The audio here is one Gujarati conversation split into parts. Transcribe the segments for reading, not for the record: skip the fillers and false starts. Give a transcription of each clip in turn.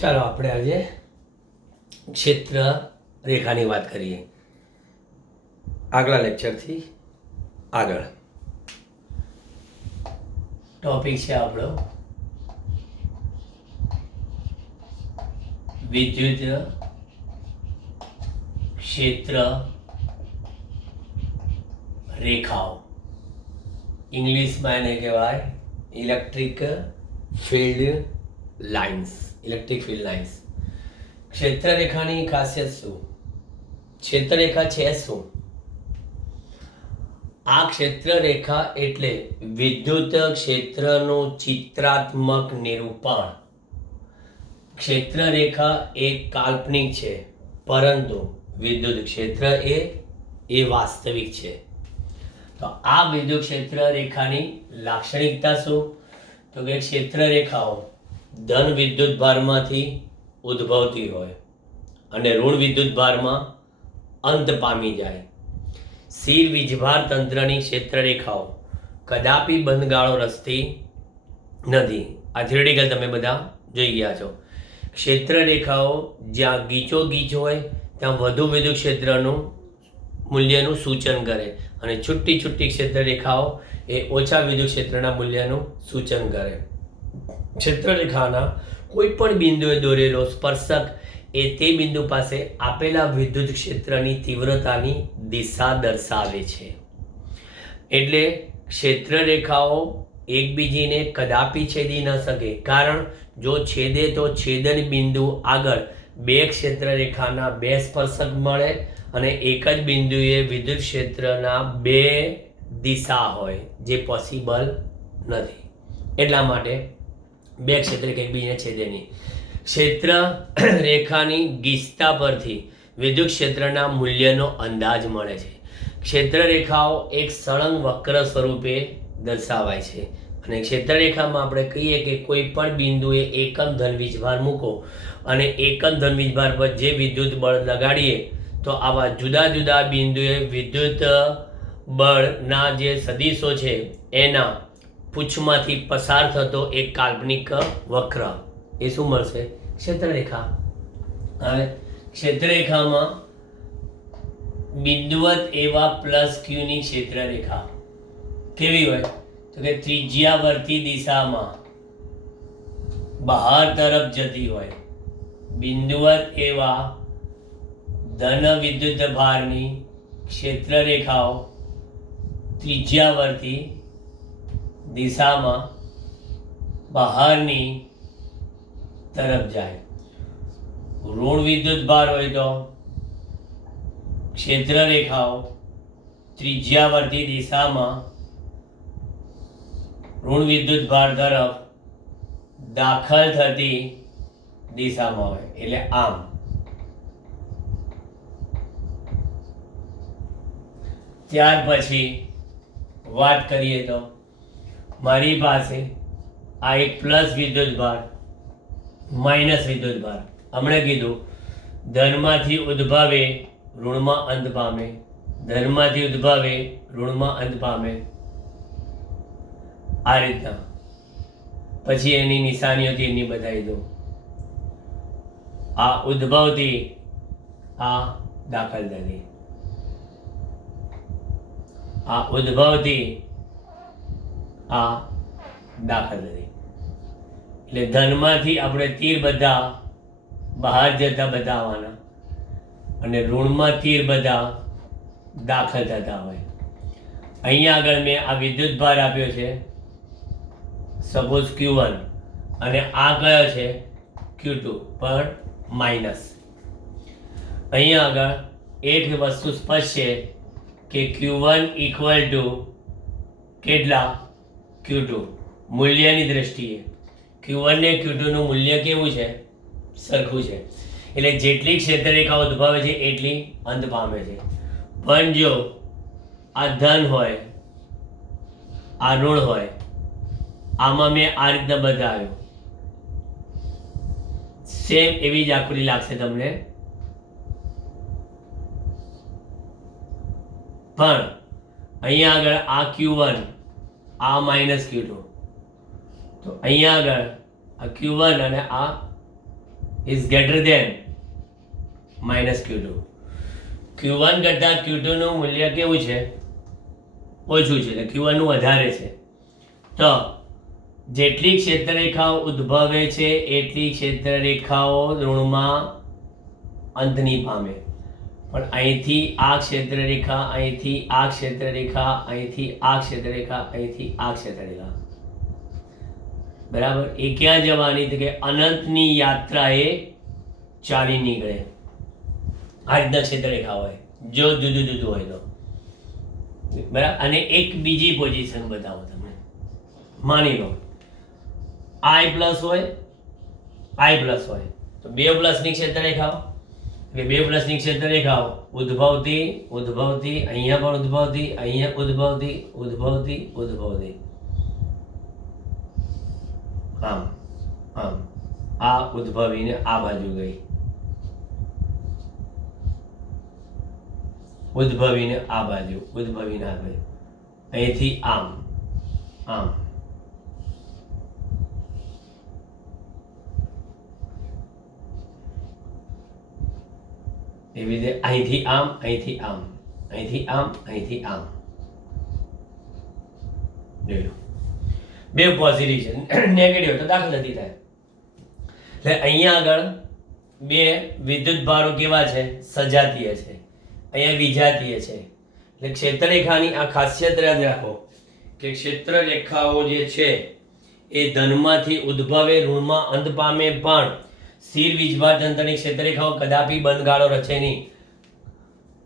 ચાલો આપણે આજે ક્ષેત્ર રેખાની વાત કરીએ. આગલા લેક્ચરથી આગળ ટોપિક છે આપણો વિદ્યુત ક્ષેત્ર રેખાઓ. ઇંગ્લિશમાં એને કહેવાય electric field lines. Electric field lines. ક્ષેત્રરેખાની ખાસિયત શું? ક્ષેત્રરેખા છે શું? આ ક્ષેત્રરેખા એટલે વિદ્યુત ક્ષેત્રનું ચિત્રાત્મક નિરૂપણ. ક્ષેત્રરેખા એક કાલ્પનિક છે, પરંતુ વિદ્યુત ક્ષેત્ર એ વાસ્તવિક છે. તો આ વિદ્યુત ક્ષેત્ર રેખાની લાક્ષણિકતા શું? તો કે ક્ષેત્રરેખાઓ ધન વિદ્યુત ભારમાંથી ઉદ્ભવતી હોય અને ઋણ વિદ્યુત ભારમાં અંત પામી જાય. સ્થિર વીજભાર તંત્રની ક્ષેત્રરેખાઓ કદાપી બંધગાળો રચતી નથી. આ થિયોરિટિકલ તમે બધા જોઈ ગયા છો. ક્ષેત્રરેખાઓ જ્યાં ગીચોગીચ હોય ત્યાં વધુ વિદ્યુત ક્ષેત્રનું મૂલ્યનું સૂચન કરે અને છૂટી છૂટી ક્ષેત્રરેખાઓ એ ઓછા વિદ્યુત ક્ષેત્રના મૂલ્યનું સૂચન કરે. ક્ષેત્રરેખાના કોઈ પણ બિંદુએ દોરેલો સ્પર્શક એ તે બિંદુ પાસે આપેલા વિદ્યુત ક્ષેત્રની તીવ્રતાની દિશા દર્શાવે છે. એટલે ક્ષેત્રરેખાઓ એકબીજીને કદાપી છેદી ન શકે, કારણ જો છેદે તો છેદન બિંદુ આગળ બે ક્ષેત્રરેખાના બે સ્પર્શક મળે અને એક જ બિંદુએ વિદ્યુત ક્ષેત્રના બે દિશા હોય, જે પોસિબલ નથી. એટલા માટે બે ક્ષેત્રરેખા એકબીજાને છેદે નહીં. ક્ષેત્ર રેખાની ગીચતા પરથી વિદ્યુત ક્ષેત્રના મૂલ્યનો અંદાજ મળે છે. ક્ષેત્રરેખાઓ એક સળંગ વક્ર સ્વરૂપે દર્શાવાય છે અને ક્ષેત્રરેખામાં આપણે કહીએ કે કોઈ પણ બિંદુએ એકમ ધન વીજભાર મૂકો અને એકમ ધન વીજભાર પર જે વિદ્યુત બળ લગાડીએ તો આવા જુદા જુદા બિંદુએ વિદ્યુત બળના જે સદિશો છે એના પૂંછમાંથી પસાર થતો એક કાલ્પનિક વક્ર, એ શું મળશે? ક્ષેત્રરેખા. હવે ક્ષેત્રરેખામાં બિંદુવત એવા પ્લસ ક્યુની ક્ષેત્રરેખા કેવી હોય? તો કે ત્રિજ્યાવર્તી દિશામાં બહાર તરફ જતી હોય. બિંદુવત એવા ધન વિદ્યુત ભારની ક્ષેત્રરેખાઓ ત્રિજ્યાવર્તી દિશામાં બહારની તરફ જાય. ઋણ વિદ્યુત ભાર હોય તો ક્ષેત્રરેખાઓ ત્રિજ્યાવર્તી દિશામાં ઋણ વિદ્યુત ભાર તરફ દાખલ થતી દિશામાં હોય, એટલે આમ. ત્યાર પછી વાત કરીએ તો મારી પાસે આ એક પ્લસ વિદ્યુત ભાર, માઇનસ વિદ્યુત ભાર. હમણાં કીધું ધનમાંથી ઉદ્ભવે ઋણમાં અંત પામે, ધનમાંથી ઉદ્ભવે ઋણમાં અંત પામે, આ રીતના. પછી એની નિશાનીઓથી એની બતાવી દઉં. આ ઉદ્ભવથી આ દાખલ થતી, આ ઉદ્ભવથી આ દાખલ થતી. એટલે ધનમાંથી આપણે તીર બધા બહાર જતા બતાવવાના અને ઋણમાં તીર બધા દાખલ થતા હોય. અહીંયા આગળ મેં આ વિદ્યુત ભાર આપ્યો છે, સપોઝ Q1, અને આ કયો છે? Q2, પણ માઇનસ. અહીંયા આગળ એક વસ્તુ સ્પષ્ટ છે કે Q1 ઇક્વલ ટુ કેટલા? Q2. મૂલ્યની દ્રષ્ટિએ Q1 ને Q2 નું મૂલ્ય કેવું છે? સરખું છે. એટલે જેટલી ક્ષેત્રરેખા ઉદ્ભવે છે એટલી અંત પામે છે. પણ જો આ ધન હોય, આ ઋણ હોય, આમાં મેં આ રીતના બતાવ્યું, સેમ એવી જ આકૃતિ લાગશે તમને, પણ અહીંયા આગળ આ Q1, આ માઇનસ Q2, તો અહીંયા આગળ આ Q1 અને આ is greater than minus Q2. Q1 કરતાં Q2 નું મૂલ્ય કેવું છે? ઓછું છે, એટલે Q1 નું વધારે છે. તો જેટલી ક્ષેત્રરેખાઓ ઉદ્ભવે છે એટલી ક્ષેત્રરેખાઓ ઋણમાં અંત નહીં પામે. પણ અહીંથી આ ક્ષેત્રરેખા, અહીંથી આ ક્ષેત્રરેખા, અહીંથી આ ક્ષેત્રરેખા, અહીંથી આ ક્ષેત્રરેખા, બરાબર, એ ક્યાં જવાની? તો કે અનંતની યાત્રાએ ચાલી નીકળે. આ રીતના ક્ષેત્રરેખા હોય, જો જુદું જુદું હોય તો, બરાબર. અને એક બીજી પોઝિશન બતાવો તમને. માની લો I પ્લસ હોય, I પ્લસ હોય, તો બે પ્લસની ક્ષેત્રરેખાઓ, કે બે પ્લસની ક્ષેત્રરેખાઓ ઉદ્ભવતી ઉદ્ભવતી, અહીંયા પણ ઉદ્ભવતી, અહીંયા ઉદ્ભવતી ઉદ્ભવતી ઉદ્ભવતી, આમ આમ, આ ઉદ્ભવીને આ બાજુ ગઈ, ઉદ્ભવીને આ બાજુ, ઉદ્ભવીને આ બાજુ, અહીંથી આમ આમ, એવી રીતે અહીંથી આમ, અહીંથી આમ, અહીંથી આમ, અહીંથી આમ. જોઈ લો, બે પોઝિટિવ છે, નેગેટિવ તો દાખલ નથી થાય. એટલે અહીંયા આગળ બે વિદ્યુત ભારો કેવા છે? સજાતીય છે, અહીંયા વિજાતીય છે. એટલે ક્ષેત્રરેખાની આ ખાસિયત યાદ રાખો કે ક્ષેત્રરેખાઓ જે છે એ ધનમાંથી ઉદ્ભવે, ઋણમાં અંત પામે, પણ સ્થિર વીજભાર તંત્રની ક્ષેત્રરેખાઓ કદાપી બંધગાળો રચે નહીં.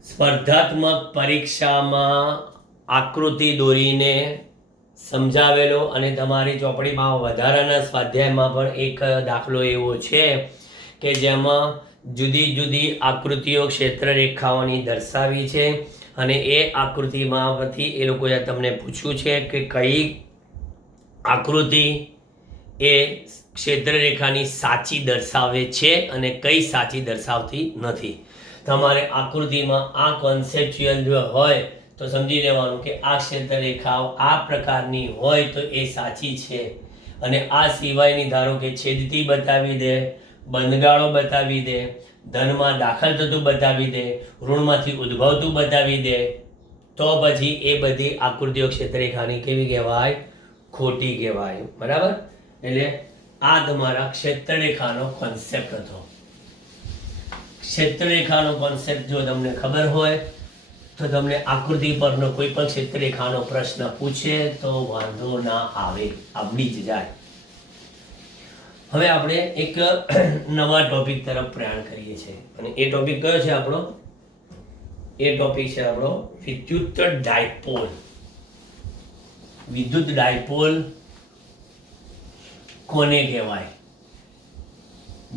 સ્પર્ધાત્મક પરીક્ષામાં આકૃતિ દોરીને સમજાવેલો અને તમારી ચોપડીમાં વધારાના સ્વાધ્યાયમાં પણ એક દાખલો એવો છે કે જેમાં જુદી જુદી આકૃતિઓ ક્ષેત્રરેખાઓની દર્શાવી છે, અને એ આકૃતિમાંથી એ લોકોએ તમને પૂછ્યું છે કે કઈ આકૃતિ એ ક્ષેત્રરેખાની સાચી દર્શાવે છે અને કઈ સાચી દર્શાવતી નથી. તમારે આકૃતિમાં આ કોન્સેપ્ચ્યુઅલ જો હોય તો સમજી લેવાનું કે આ ક્ષેત્રરેખાઓ આ પ્રકારની હોય તો એ સાચી છે, અને આ સિવાયની ધારો કે છેદતી બતાવી દે, બંધગાળો બતાવી દે, ધનમાં દાખલ થતું બતાવી દે, ઋણમાંથી ઉદ્ભવતું બતાવી દે, તો પછી એ બધી આકૃતિઓ ક્ષેત્રરેખાની કેવી કહેવાય? ખોટી કહેવાય. બરાબર. એટલે આ તમારા ક્ષેત્રરેખાનો કોન્સેપ્ટ હતો. ક્ષેત્રરેખાનો કોન્સેપ્ટ જો તમને ખબર હોય તો તમને આકૃતિ પરનો કોઈ પણ ક્ષેત્રરેખાનો પ્રશ્ન પૂછે તો વાંધો ના આવે, આવડી જ જાય. હવે આપણે એક નવા ટોપિક તરફ પ્રયાણ કરીએ છીએ, અને એ ટોપિક કયો છે આપણો? એ ટોપિક છે આપણો વિદ્યુત ડાયપોલ. વિદ્યુત ડાયપોલ કોને કહેવાય?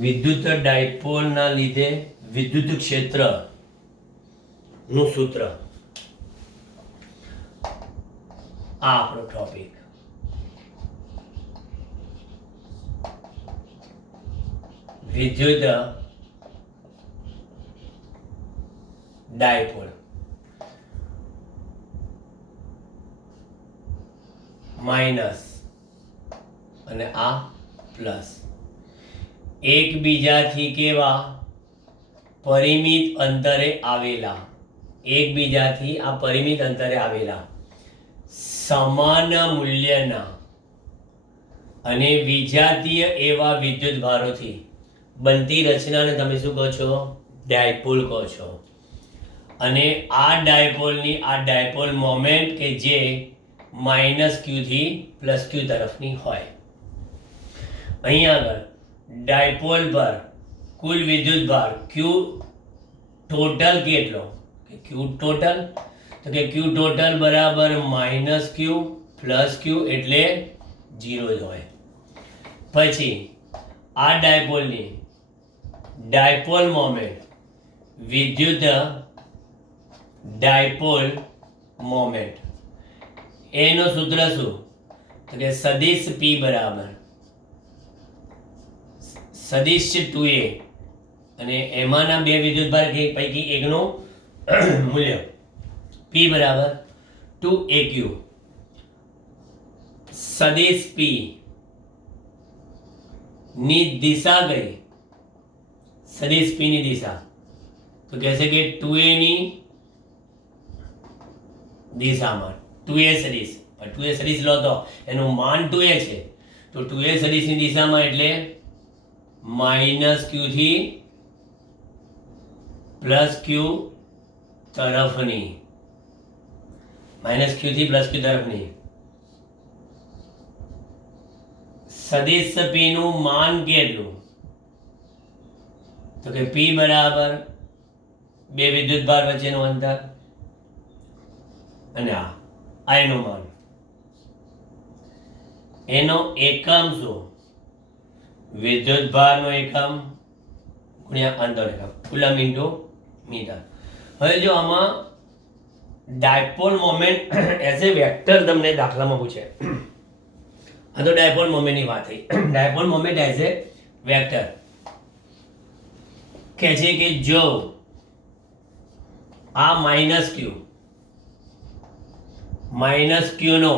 વિદ્યુત ડાયપોલના લીધે વિદ્યુત ક્ષેત્ર નું સૂત્ર. આ આપણો ટોપિક. વિદ્યુત ડાયપોલ માઇનસ અને આ પ્લસ, એકબીજાથી કેવા? પરિમિત અંતરે આવેલા, એકબીજાથી આ પરિમિત અંતરે આવેલા સમાન મૂલ્યના અને વિજાતીય એવા વિદ્યુત ભારોથી બનતી રચનાને તમે શું કહો છો? ડાયપોલ કહો છો. અને આ ડાયપોલની આ ડાયપોલ મોમેન્ટ કે જે -q થી +q તરફની હોય. અહીંયા આગળ ડાયપોલ પર કુલ વિદ્યુત ભાર q ટોટલ કેટલો? q ટોટલ, તો કે q ટોટલ બરાબર -q + q એટલે 0 જ હોય. પછી આ ડાયપોલની ડાયપોલ મોમેન્ટ, વિદ્યુત ડાયપોલ મોમેન્ટ, એનું સૂત્ર શું? તો કે સદિશ p બરાબર સદિશ 2a, અને એમાંના બે વિદ્યુતભાર પૈકી એકનું મૂલ્ય p બરાબર 2aq. સદિશ p ની દિશા કઈ? સદિશ p ની દિશા, તો કહેશે કે 2a ની દિશામાં 2a સદિશ, 2a સદિશ લો તો એનું માન 2a છે, તો 2a સદિશની દિશામાં એટલે -q થી +q તરફની, -q થી +q તરફની. સદિશ p નું માન કેટલું? તો કે p બરાબર બે વિદ્યુતભાર વચ્ચેનું અંતર અને આ એનું માન. એનો એકમ શું? વિદ્યુતભારનો એકમ ગુણ્યા અંતર એકમ, કુલમ ઇન્ટુ મીટર. હવે જો આમાં dipole moment as a vector તમને દાખલામાં પૂછે, આ તો ડાયપોલ મોમેન્ટની વાત થઈ. Dipole moment as a vector કહે છે કે જો આ -q નો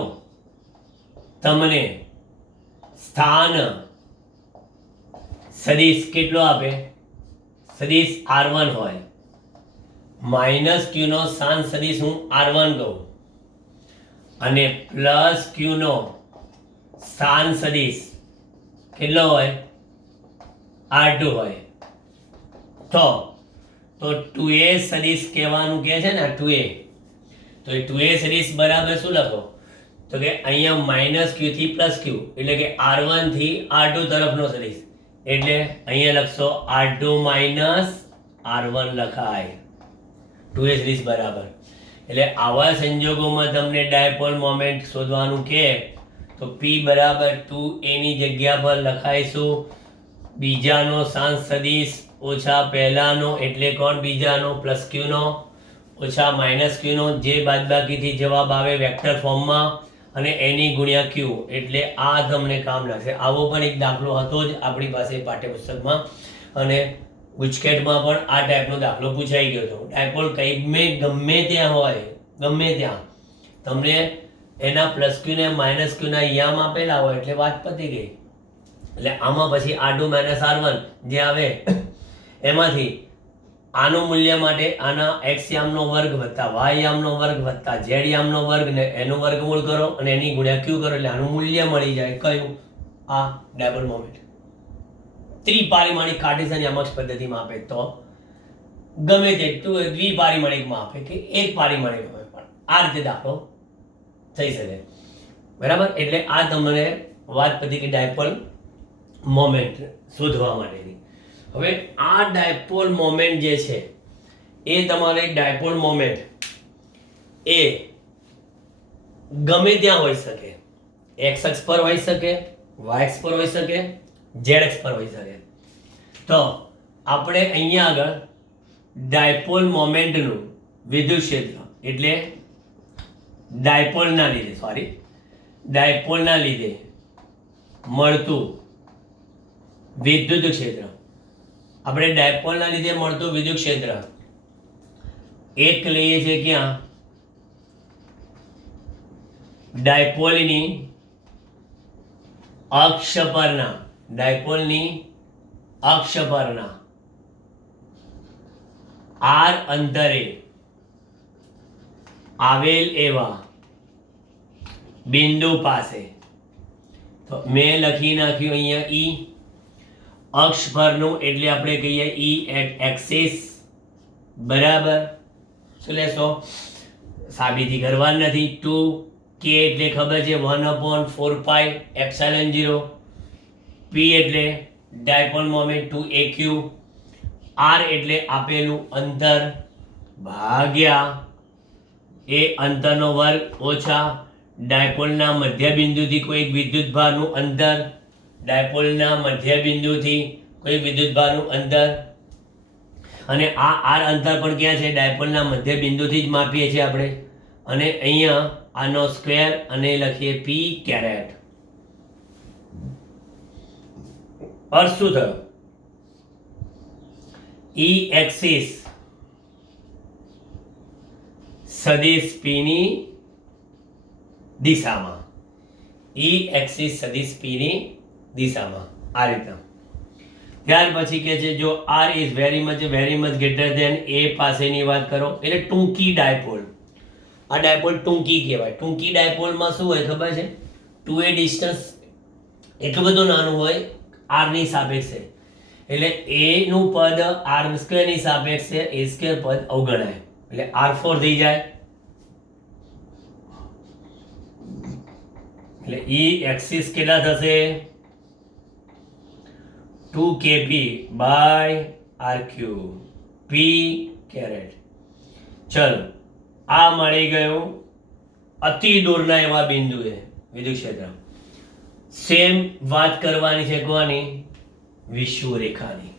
તમને સ્થાન સદિશ કેટલો આપે? સદિશ r1 હોય, -q નો સ્થાન સદિશ હું r1 કહું અને +q નો સ્થાન સદિશ કેટલો હોય? r2 હોય, તો 2a સદિશ કહેવાનું કહે છે ને, 2a. તો એ 2a સદિશ બરાબર શું લખો? તો કે અહીંયા -q થી +q એટલે કે r1 થી r2 તરફનો સદિશ, એટલે અહીંયા લખશો r2 - r1 લખાય 2a સદિશ બરાબર. એટલે આવા સંજોગોમાં તમને ડાયપોલ મોમેન્ટ શોધવાનું કહે તો p બરાબર 2a ની જગ્યા પર લખાઈશું બીજાનો સ્થાન સદિશ ઓછા પહેલાનો એટલે કોણ? બીજાનો, +q નો ઓછા -q નો, જે બાદબાકીથી જવાબ આવે વેક્ટર ફોર્મમાં, અને એની ગુણ્યા q, એટલે આ તમને કામ લાગશે. આવો પણ એક દાખલો હતો જ આપણી પાસે પાઠ્યપુસ્તકમાં, અને ગુજકેટમાં પણ આ ટાઈપનો દાખલો પૂછાઈ ગયો હતો. ડાયપોલ ગમે ત્યાં હોય, ગમે ત્યાં તમને એના +q ને -q ના યામ આપેલા હોય એટલે વાત પતી ગઈ. એટલે આમાં પછી r2 - r1 જે આવે એમાંથી આનું મૂલ્ય માટે આના x યામનો વર્ગ વત્તા y યામનો વર્ગ વત્તા z યામનો વર્ગ ને એનું વર્ગમૂળ કરો અને એની ગુણ્યા q કરો એટલે આનું મૂલ્ય મળી જાય. કયું? આ ડાયપોલ મોમેન્ટ. ત્રિપારિમાણિક કાર્ટેશિયન યામક પદ્ધતિમાં આપે તો ગમે તે દ્વિપારિમાણિકમાં આપે કે એક પારિમાણિક હોય, પણ આ રીતે દાખલો થઈ શકે. બરાબર? એટલે આ તમને વાત પતી કે ડાયપોલ મોમેન્ટ શોધવા માટેની. હવે આ ડાયપોલ મોમેન્ટ જે છે એ તમારે ડાયપોલ મોમેન્ટ એ ગમે ત્યાં હોઈ શકે, x અક્ષ પર હોઈ શકે, y અક્ષ પર હોઈ શકે, z અક્ષ પર હોઈ શકે. તો આપણે અહીંયા આગળ ડાયપોલ મોમેન્ટનું વિદ્યુત ક્ષેત્ર એટલે ડાયપોલના લીધે મળતું વિદ્યુત ક્ષેત્ર, આપણે ડાયપોલના લીધે મળતું વિદ્યુત ક્ષેત્ર એક લઈએ છીએ ક્યાં? ડાયપોલની અક્ષ પરના r અંતરે આવેલ એવા બિંદુ પાસે. તો મેં લખી નાખ્યું અહીંયા E, અક્ષ પરનું એટલે આપણે કહીએ E એટ એક્સિસ બરાબર. શું લેશો? સાબિતી કરવાની નથી. 2k એટલે ખબર છે 1/4πε0, p એટલે ડાયપોલ મોમેન્ટ 2aq, r એટલે આપેલું અંતર ભાગ્યા એ અંતરનો વર્ગ ઓછા ડાયપોલના મધ્યબિંદુથી કોઈ વિદ્યુતભારનું અંતર, ડાયપોલના મધ્યબિંદુથી કોઈ વિદ્યુતભારનું અંતર, અને આ r અંતર પણ ક્યાં છે? ડાયપોલના મધ્યબિંદુથી જ માપીએ છીએ આપણે. અને અહીંયા આનો સ્ક્વેર અને લખીએ p કેરેટ. અર્થ શું થયો? E એક્સિસ સદિશ p ની દિશામાં, E એક્સિસ સદિશ p ની દિશામાં આ રીતના. ત્યાર પછી કે છે જો r is very much greater than a પાસેની વાત કરો એટલે ટૂંકી ડાયપોલ. આ ડાયપોલ ટૂંકી કહેવાય. ટૂંકી ડાયપોલમાં શું હોય ખબર છે? 2a ડિસ્ટન્સ એટલું બધું નાનું હોય આરની સાપેક્ષે, એટલે એ નું પદ આર સ્ક્વેર ની સાપેક્ષે એ સ્ક્વેર પદ અવગણાય એટલે r4 થઈ જાય. એટલે e એક્સિસ કેટલા થશે? 2kp by r cube p caret. ચલો આ મળી ગયું અતિ દૂરના એવા બિંદુએ વિદ્યુત ક્ષેત્ર. સેમ વાત કરવાની છે કોની? વિષુવરેખાની.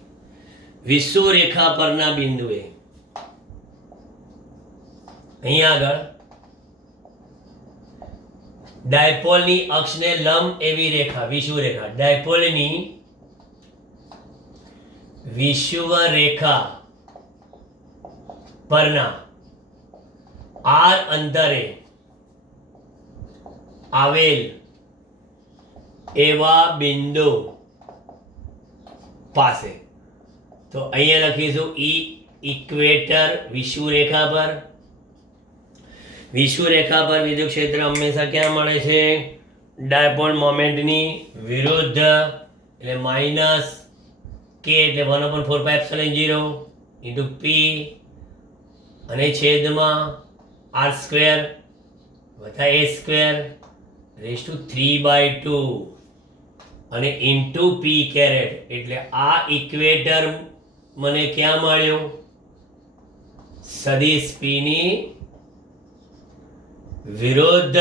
વિષુવરેખા પરના બિંદુએ અહીંયા આગળ ડાયપોલની અક્ષને લંબ એવી રેખા વિષુવરેખા, ડાયપોલની વિષુવરેખા પરના r અંતરે આવેલ એવા બિંદુ પાસે, તો અહીંયા લખીશું ઈ ઇક્વેટર વિષુવરેખા પર. વિષુવરેખા પર વિદ્યુત ક્ષેત્ર હંમેશા ક્યાં મળે છે? ડાયપોલ મોમેન્ટની વિરુદ્ધ, એટલે માઇનસ કે એટલે 1/4πε0 ઇન્ટુ પી અને છેદમાં આર સ્ક્વેર વત્તા એ સ્ક્વેર રેઝ ટુ 3/2 અને ઇન્ટુ પી કેરેટ. એટલે આ ઇક્વેટર મને ક્યાં મળ્યું? સદિશ પી ની વિરુદ્ધ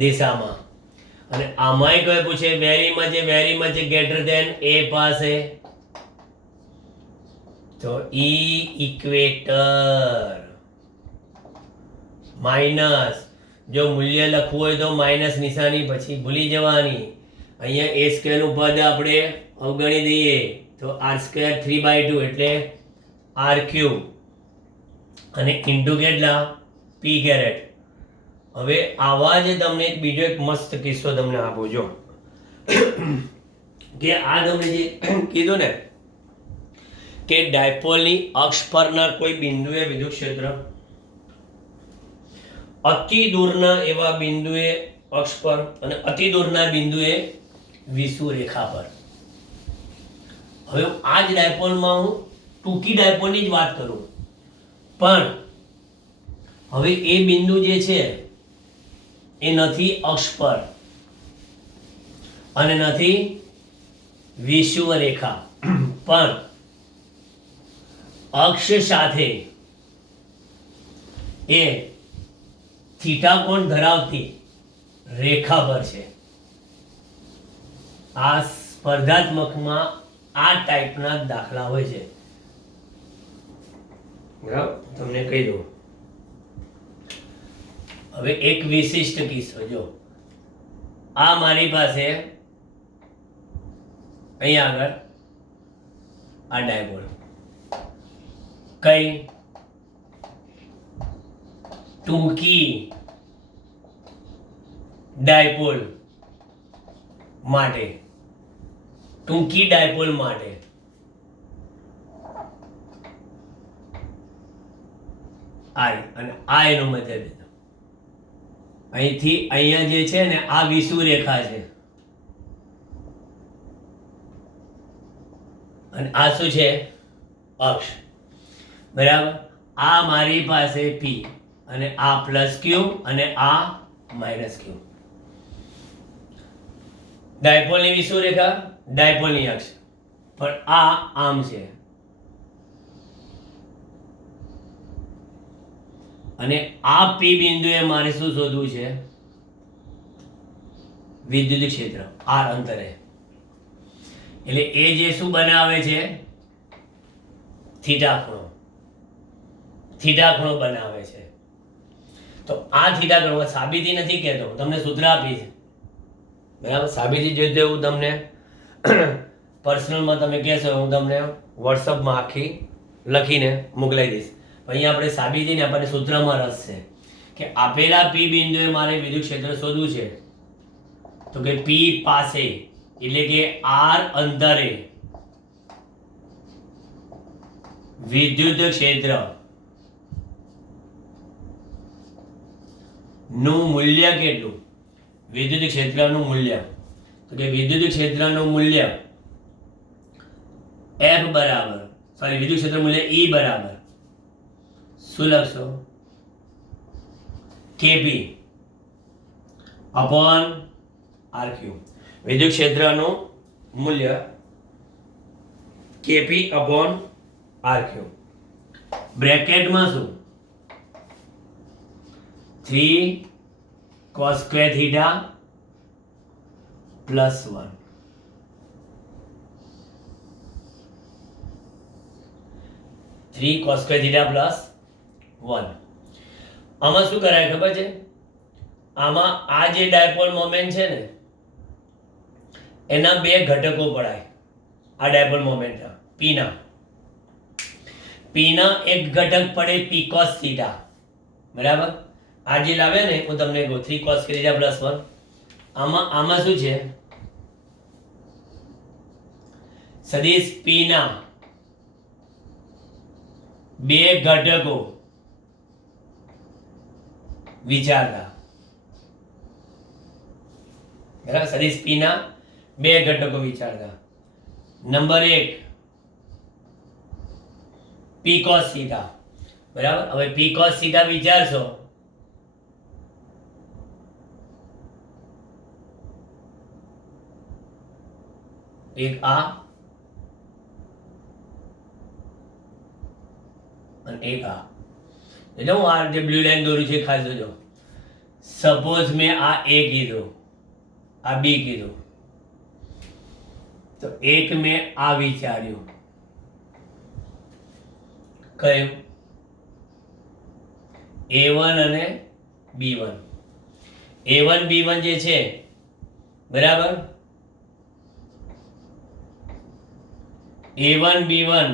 દિશામાં. અને આમાંય કોઈ પૂછે વેરી મચ ગ્રેટર ધેન એ પાસે, તો ઈ ઇક્વેટર માઇનસ, જો મૂલ્ય લખવું હોય તો માઇનસ નિશાની પછી ભૂલી જવાની. અહીંયા એ સ્ક્વેર નું પદ આપણે અવગણી દઈએ તો આર સ્ક્વેર 3/2 એટલે આર ક્યુબ અને ઇન્ટુ કેટલા? પી કેરેટ. હવે આવા જ તમને બીજો એક મસ્ત કિસ્સો તમને આપું જો કે આ તમને જે કીધું ને કે ડાયપોલની અક્ષ પરના કોઈ બિંદુએ વિદ્યુત ક્ષેત્ર અતિ દૂરના એવા બિંદુએ અક્ષ પર અને અતિ દૂરના બિંદુએ વિષુવરેખા પર. હવે આ જ ડાયપોલમાં હું ટૂંકી ડાયપોલની જ વાત કરું, પણ હવે એ બિંદુ જે છે એ નથી અક્ષ પર અને નથી વિષુવરેખા, પણ અક્ષ સાથે એ થીટા કોણ ધરાવતી રેખા પર છે. આ સ્પર્ધાત્મકમાં આ ટાઈપના દાખલા હોય છે. બરાબર, તમને કહી દઉં. હવે એક વિશિષ્ટ કિસ્સો જો, આ મારી પાસે અહીંયા આગળ આ ડાયપોલ કઈ ટૂંકી ડાયપોલ માટે, ટૂંકી ડાયપોલ માટે આઈ અને આ એનો મતલબ અહીંથી અહીંયા જે છે ને આ વિષુવરેખા છે અને આ શું છે? અક્ષ. બરાબર, આ મારી પાસે પી અને આ પ્લસ ક્યુ અને આ માઇનસ ક્યુ. ડાયપોલની વિષુવરેખા, ડાયપોલની અક્ષ, પણ આ આમ છે અને આ પી બિંદુએ મારે શું શોધવું છે? વિદ્યુત ક્ષેત્ર આર અંતરે. એટલે એ જે શું બનાવે છે? થીટા ખૂણો. થીટા ખૂણો બનાવે છે. તો આ થીટા ખૂણો સાબિતી નથી કહેતો, તમને સૂત્ર આપી છે. બરાબર, સાબિતી જોઈતો હું તમને પર્સનલમાં તમે કહેશો, હું તમને વોટ્સઅપમાં આખી લખીને મોકલાવી દઈશ. અહીંયા આપણે સાબિતીને આપણને સૂત્રમાં રસ છે કે આપેલા પી બિંદુએ મારે વિદ્યુત ક્ષેત્ર શોધવું છે, તો કે પી પાસે એટલે કે આર અંતરે વિદ્યુત ક્ષેત્ર નું મૂલ્ય કેટલું? વિદ્યુત ક્ષેત્રનું મૂલ્ય, તો કે વિદ્યુત ક્ષેત્રનું મૂલ્ય F બરાબર, સોરી વિદ્યુત ક્ષેત્ર મૂલ્ય E બરાબર શું લખશો? KP upon RQ. વિદ્યુત ક્ષેત્રનું મૂલ્ય KP અપોન RQ. બ્રેકેટમાં શું? 3 cos square theta plus 1. 3 cos square theta plus 1. આમાં શું કરાય ખબર છે? આમાં આ જે ડાયપોલ મોમેન્ટ છે ને એના બે ઘટકો પડાય. આ ડાયપોલ મોમેન્ટ પીના એક ઘટક પડે p cos theta, બરાબર? આ જે લાવે ને હું તમને કહું 3 cos theta plus 1. આમાં શું છે? સદિશ p ના બે ઘટકો વિચારતા, બરાબર? સદિશ p ના બે ઘટકો વિચારતા. નંબર 1 p cos theta, બરાબર? હવે p cos theta વિચારશો એક આ અને એક આ. એટલે હું આ જે બ્લુ લાઈન દોરી છે ખાસ જોજો. સપોઝ મેં આ A કીધું, આ B કીધું, તો એક મેં આ વિચાર્યું, કયું? A1 અને B1. A1 B1 જે છે, બરાબર? A1 B1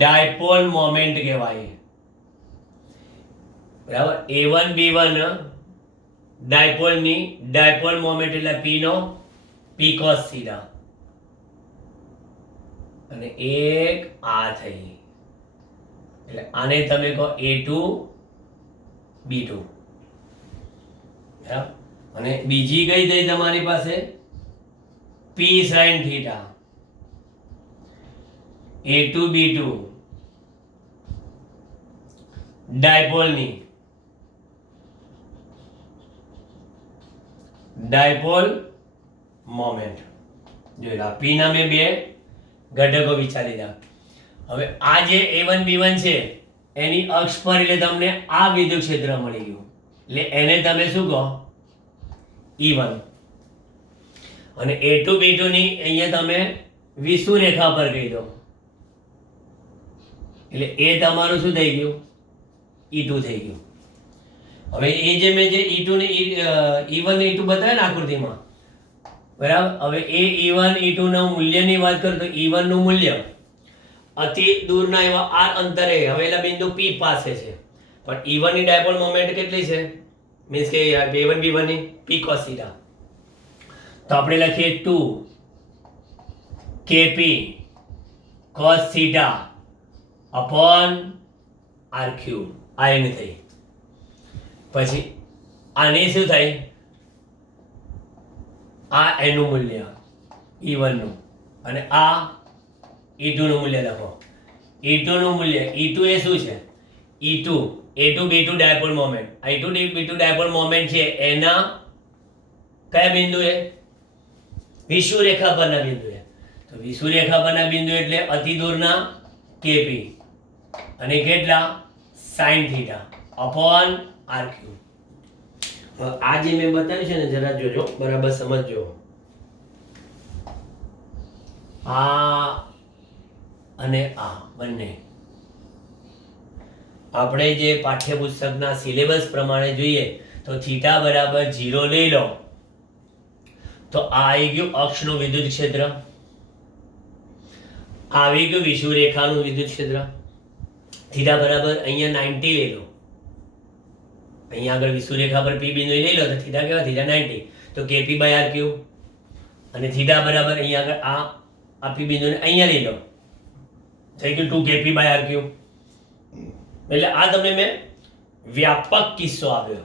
ડાયપોલ મોમેન્ટ કહેવાય, બરાબર? A1 B1 ડાયપોલ મોમેન્ટ એટલે P નો P cos theta, અને એક આ થઈ એટલે આને તમે કહો A2 B2, બરાબર? અને બીજી કઈ થઈ તમારી પાસે? P sin theta, A2 B2 dipole moment. જોઈ લો, P ના મેં બે ઘટકો વિચારી લીધા. હવે આ જે A1 B1 છે એની અક્ષ પર એટલે તમને આ વિદ્યુત ક્ષેત્ર મળી ગયું, એટલે એને તમે શું કહો? E1. અને A2 B2 ની અહીંયા તમે વિષુવ રેખા પર કહી દો, એટલે એ તમારું શું થઈ ગયું? E2 થઈ ગયું. હવે એ જે મેં જે E2 ને E1 ને E2 બતાવ્યા ને આકૃતિમાં, બરાબર? હવે એ E1 E2 ના મૂલ્યની વાત કરું તો E1 નું મૂલ્ય અતિ દૂરના એવા r અંતરે આવેલા બિંદુ P પાસે છે, પણ E1 ની ડાયપોલ મોમેન્ટ કેટલી છે? મીન્સ કે A1 B1 ની P cos theta. તો આપણે લખીએ 2 KP cos theta upon RQ. આ એની થઈ. પછી આની શું થાય? આ એનું મૂલ્ય E1 નું, અને આ E2 નું મૂલ્ય લખો. E2 નું મૂલ્ય, E2 એ શું છે? E2 A2 B2 dipole moment. A2 B2 dipole moment છે એના કયા બિંદુએ? વિષુવ રેખા પરના બિંદુએ. તો વિષુવ રેખા પરના બિંદુ એટલે અતિ દૂરના KP અને કેટલા? sin theta upon RQ. આ જે મેં બતાવ્યું છે ને જરા જોજો, બરાબર સમજજો. આ અને આ બંને આપણે જે પાઠ્યપુસ્તકના સિલેબસ પ્રમાણે જોઈએ તો થીટા બરાબર 0 લઈ લો તો આ આવી ગયું અક્ષનું વિદ્યુત ક્ષેત્ર, આવી ગયું વિષુવ રેખાનું વિદ્યુત ક્ષેત્ર. થીટા બરાબર અહીંયા 90 લઈ લો, અહીંયા આગળ વિષુવરેખા પર પી બિંદુ લઈ લો તો થીટા કેવા થીટા 90, તો કેપી બાય આર ક્યુ, અને થીટા બરાબર અહીંયા આગળ આ પી બિંદુને અહીંયા લઈ લો, થઈ ગયું 2 કેપી બાય આર ક્યુ. એટલે આ તમને મેં વ્યાપક કિસ્સો આપ્યો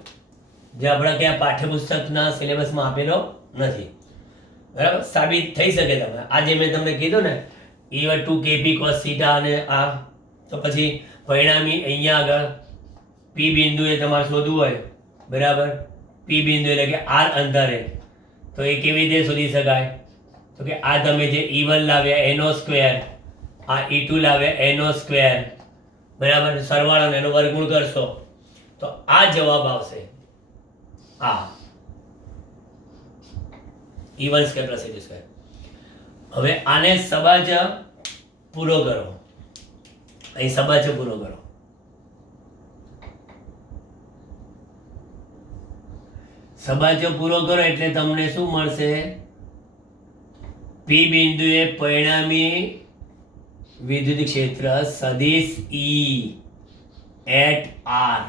જે આપણા ક્યાં પાઠ્યપુસ્તકના સિલેબસમાં આપેલો નથી. બરાબર, સાબિત થઈ શકે તમે આજે મેં તમને કીધું ને ઈવન 2 કેપી કોસ થીટા અને આ, તો પછી પરિણામી અહીંયા આગળ પી બિંદુએ તમારે શોધવું હોય, બરાબર, પી બિંદુ એટલે કે આર અંતરે, તો એ કેવી રીતે શોધી શકાય? તો કે આ તમે જે E1 લાવ્યા એનો સ્ક્વેર, આ E2 લાવ્યા એનો સ્ક્વેર, બરાબર, સરવાળો એનો વર્ગમૂળ કરશો તો આ જવાબ આવશે. આ E1 square plus E2 square. હવે આને સબાજ પૂરો કરો, અહીં સબાજ પૂરો કરો. સબાજો પૂરો કરો એટલે તમને શું મળશે? પી બિંદુએ પરિણામી વિદ્યુત ક્ષેત્ર સદિશ E at R,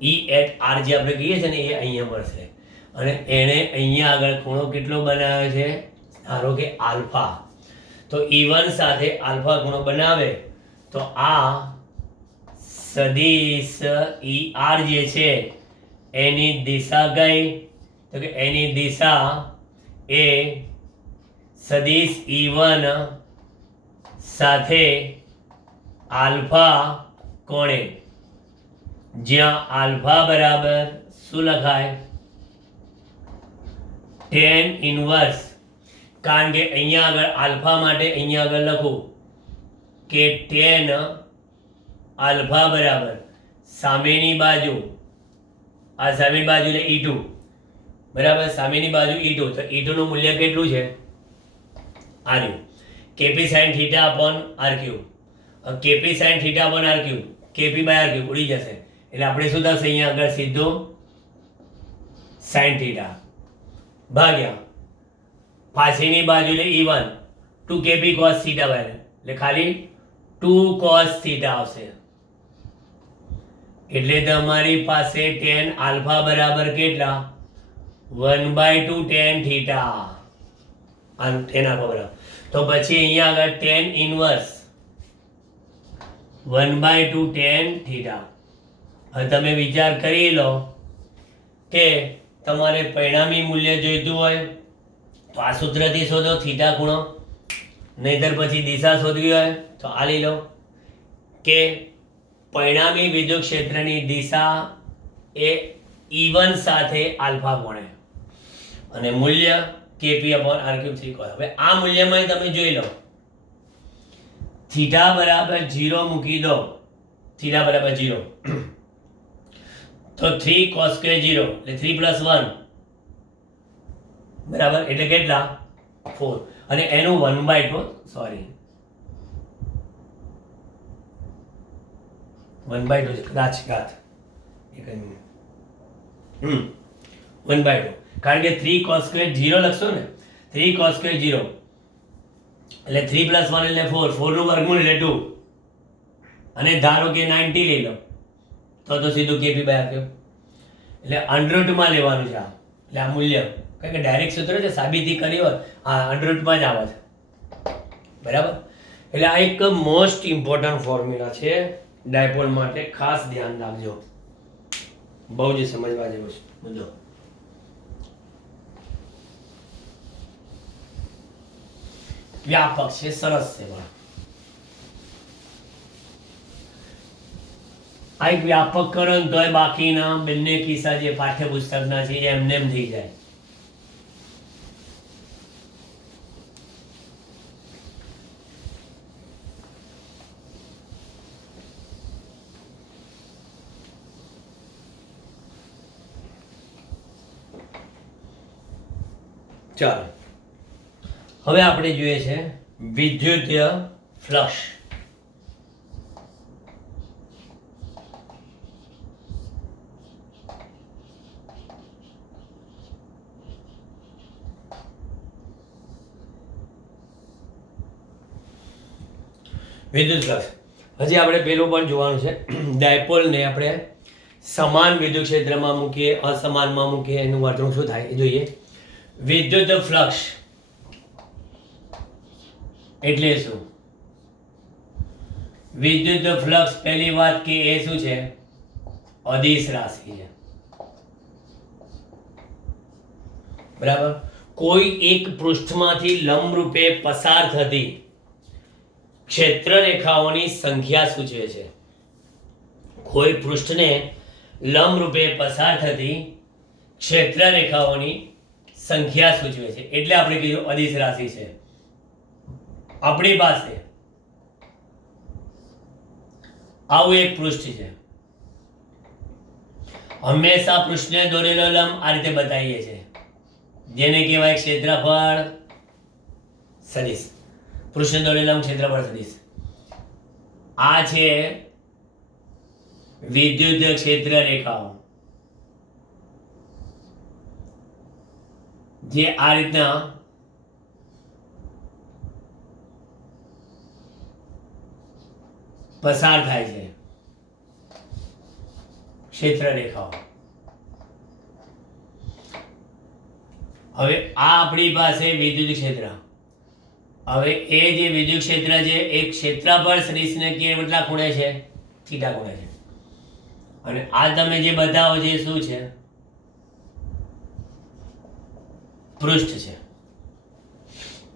E at R જે આપણે કહીએ છીએ ને એ અહીંયા મળશે, અને એને અહીંયા આગળ ખૂણો કેટલો બનાવ્યો છે? ધારો કે આલ્ફા. તો E1 સાથે આલ્ફા ખૂણો બનાવે તો આ સદિશ ER જે છે એની દિશા કઈ? તો કે એની દિશા એ સદિશ E1 સાથે આલ્ફા કોણે, જ્યાં આલ્ફા બરાબર શું લખાય? tan inverse. કારણ કે અહીંયા આગળ આલ્ફા માટે અહીંયા આગળ લખું કે tan આલ્ફા બરાબર સામેની બાજુ, આ સામેની બાજુ એટલે E2, બરાબર, સામેની બાજુ E2, તો E2 નું મૂલ્ય કેટલું છે? આ રહ્યું k p sine theta upon r cube. K p sine theta upon r cube, k p by r cube ઉડી જશે, એટલે આપણે શું થશે અહીંયા આગળ સીધું સાઇન થીટા ભાગ્યા પાછળની બાજુ એટલે E1 2 KP cos theta by, એટલે ખાલી 2 કોસ થીટા આવશે. એટલે તમારી પાસે tan આલ્ફા બરાબર કેટલા? 1/2 tan થીટા, tan આલ્ફા બરાબર. તો પછી અહીંયા આગળ tan ઇન્વર્સ 1/2 tan થીટા. હવે તમે વિચાર કરી લો કે તમારે પરિણામી મૂલ્ય જોઈતું હોય તો આ સૂત્રથી શોધો થીટા ખૂણો, નહીતર પછી દિશા શોધવી હોય તો આ લઈ લો કે પરિણામી વિદ્યુત ક્ષેત્રની દિશા એ E1 સાથે આલ્ફા કોણે, અને મૂલ્ય k p upon r cube 3 cos. હવે આ મૂલ્યમાં તમે જોઈ લો થીટા બરાબર 0 મૂકી દો, થીટા બરાબર 0 તો 3 cos સ્ક્વેર 0 એટલે 3 + 1 બરાબર, એટલે કેટલા? 4, અને એનું 1/2, સોરી 1/2 છે કદાચ, ઘાત 1/2, કારણ કે 3 cos સ્ક્વેર 0 લખશો ને, 3 cos સ્ક્વેર 0 એટલે 3 + 1 એટલે 4, 4 નું વર્ગમૂળ એટલે 2, અને ધારો કે 90 લઈ લો તો સીધું કેપી બાય આર ક્યુબ, એટલે અંડરરૂટમાં લેવાનું છે આ, એટલે આ મૂલ્ય, કારણ કે ડાયરેક્ટ સૂત્ર છે, સાબિતી કરી હોય આ અંડરરૂટમાં જ આવે છે, બરાબર. એટલે આ એક મોસ્ટ ઇમ્પોર્ટન્ટ ફોર્મ્યુલા છે ડાયપોલ માટે, ખાસ ધ્યાન રાખજો, બહુ જ સમજવા જેવો છે મુદ્દો. વ્યાપક છે, સરસ છે. આ એક વ્યાપક કરો ને તોય બાકીના બંને કિસ્સા જે પાઠ્યપુસ્તકના છે એમને એમ થઈ જાય. ચાલો હવે આપણે જોઈએ છે વિદ્યુતીય ફ્લક્સ. વિદ્યુત ફ્લક્સ હજી આપણે પેલું પણ જોવાનું છે, ડાયપોલને આપણે સમાન વિદ્યુત ક્ષેત્રમાં મૂકીએ, અસમાનમાં મૂકીએ, એનું વર્તણૂક શું થાય એ જોઈએ. વિદ્યુત ફ્લક્સ એટલે શું? વિદ્યુત ફ્લક્સ પહેલી વાત કે એ શું છે? અદિશ રાશિ છે. બરાબર. કોઈ એક પૃષ્ઠમાંથી લંબરૂપે પસાર થતી ક્ષેત્ર રેખાઓની સંખ્યા સૂચવે છે. કોઈ પૃષ્ઠને લંબરૂપે પસાર થતી ક્ષેત્ર રેખાઓની સંખ્યા સૂચવે છે. એટલે આપણે કીધું અદિશ રાશિ છે. આપણી પાસે આવું એક પૃષ્ઠ છે. હંમેશા પૃષ્ઠને દોરેલો લંબ આ રીતે બતાવીએ છીએ, જેને કહેવાય ક્ષેત્રફળ સદિશ. પૃષ્ઠને દોરેલો લંબ ક્ષેત્રફળ સદિશ. આ છે વિદ્યુત ક્ષેત્ર રેખાઓ, જે આ રીતના પસાર થાય છે. ક્ષેત્ર રેખાઓ. હવે આ આપણી પાસે વિદ્યુત ક્ષેત્ર. હવે એ જે વિદ્યુત ક્ષેત્ર છે એ ક્ષેત્રફળ સદિશને કેટલા ખૂણે છે? થીટા ખૂણે છે. અને આ તમે જે બતાવો છો એ શું છે? પૃષ્ઠ છે.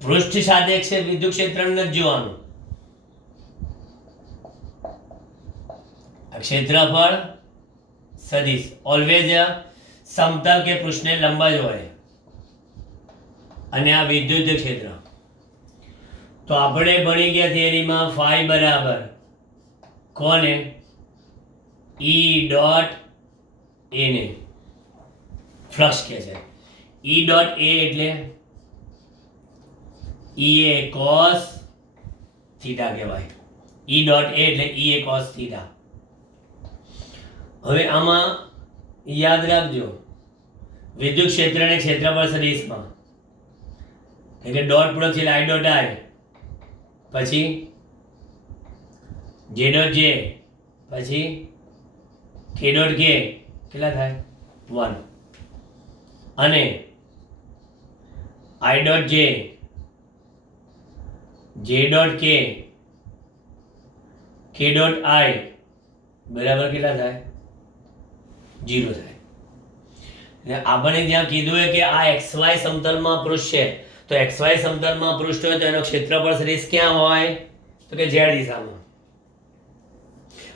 પૃષ્ઠ સાથે છે વિદ્યુત ક્ષેત્ર નથી જોવાનું. ક્ષેત્રફળ સદિશ ઓલવેઝ સમતલ કે પૃષ્ઠને લંબ જ હોય. અને આ વિદ્યુત ક્ષેત્ર તો આપણે ભણી ગયા થિયરીમાં ફાઈ બરાબર કોને? ઈ ડોટ એ ને ફ્લક્સ કહે છે. ઈ ડોટ એ એટલે ઈ એ કોસ થીટા કહેવાય. ઈ ડોટ એ એટલે ઈ એ કોસ થીટા. હવે આમાં યાદ રાખજો, વિદ્યુત ક્ષેત્ર અને ક્ષેત્રફળ સદિશમાં એટલે ડોટ પ્રોડક્ટ છે આઈ ડોટ આઈ, પછી જે ડોટ જે, પછી કે ડોટ કે કેટલા થાય? 1. અને આઈ ડોટ જે, જે ડોટ કે ડોટ આઈ બરાબર કેટલા થાય? 0 થાય. એટલે આપણે જ્યાં કીધું કે આ XY સમતલમાં પૃષ્ઠ છે, તો XY સમતલમાં પૃષ્ઠ હોય તો એનો ક્ષેત્રફળ સદિશ ક્યાં હોય? તો કે Z દિશામાં.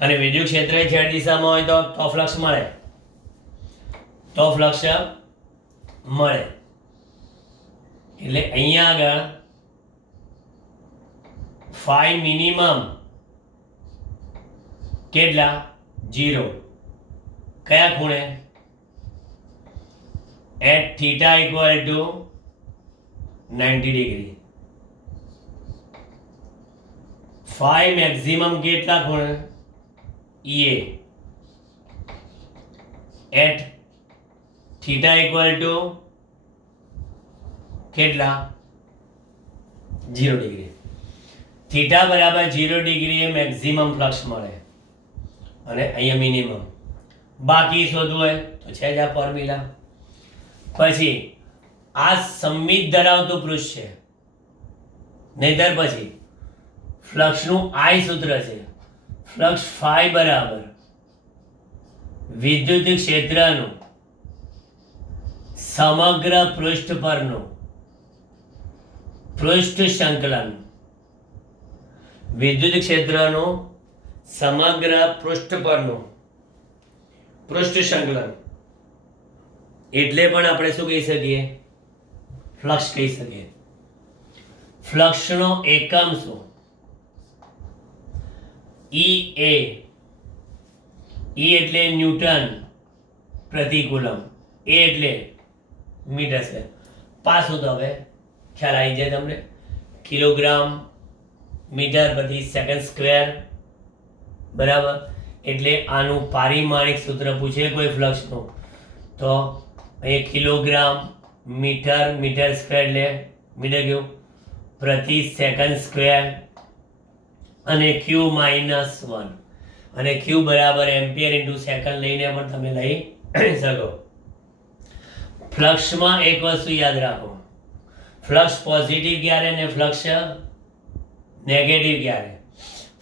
અને વિદ્યુત ક્ષેત્ર Z દિશામાં હોય તો ફ્લક્સ મળે. તો ફ્લક્સ મળે. એટલે અહીંયા આગળ ફાઈ મિનિમમ કેટલા? 0. કયા ખૂણે? at theta equal to 90 degree. phi maximum કેટલા ખૂણે? EA at theta equal to કેટલા? 0 degree. થીટા બરાબર 0 ડિગ્રી એ મેક્સિમમ ફ્લક્સ મળે અને અહીંયા મિનિમમ. બાકી શોધવું હોય તો છે જ આ ફોર્મ્યુલા. પછી આ સમમિત ધરાવતું પૃષ્ઠ છે, નહીતર પછી ફ્લક્સનું આઈ સૂત્ર છે. ફ્લક્સ ફાઈ બરાબર વિદ્યુત ક્ષેત્રનું સમગ્ર પૃષ્ઠ પરનું પૃષ્ઠ સંકલન. વિદ્યુત ક્ષેત્રનું સમગ્ર પૃષ્ઠ પરનું પૃષ્ઠ સંકલન. એટલે પણ આપણે શું કહી શકીએ? ફ્લક્સ કહી શકીએ. ફ્લક્સનો એકમ શું? ઈ એ. ઈ એટલે ન્યૂટન પ્રતિ કુલમ, એ એટલે મીટર સ્ક્વેર. પાછું તો હવે ખ્યાલ આવી જાય તમને. કિલોગ્રામ મીટર પ્રતિ સેકન્ડ સ્ક્વેર બરાબર. એટલે આનું પારિમાણિક સૂત્ર પૂછે કોઈ ફ્લક્સનું તો અહીં કિલોગ્રામ મીટર, મીટર સ્ક્વેર એટલે મીટર ક્યુબ પ્રતિ સેકન્ડ સ્ક્વેર અને Q-1. અને ક્યુ બરાબર એમ્પિયર ઇન્ટુ સેકન્ડ લઈને પણ તમે લઈ શકો. ફ્લક્સમાં એક વસ્તુ યાદ રાખો, ફ્લક્સ પોઝિટિવ ક્યારે ને ફ્લક્સ નેગેટિવ ક્યારે.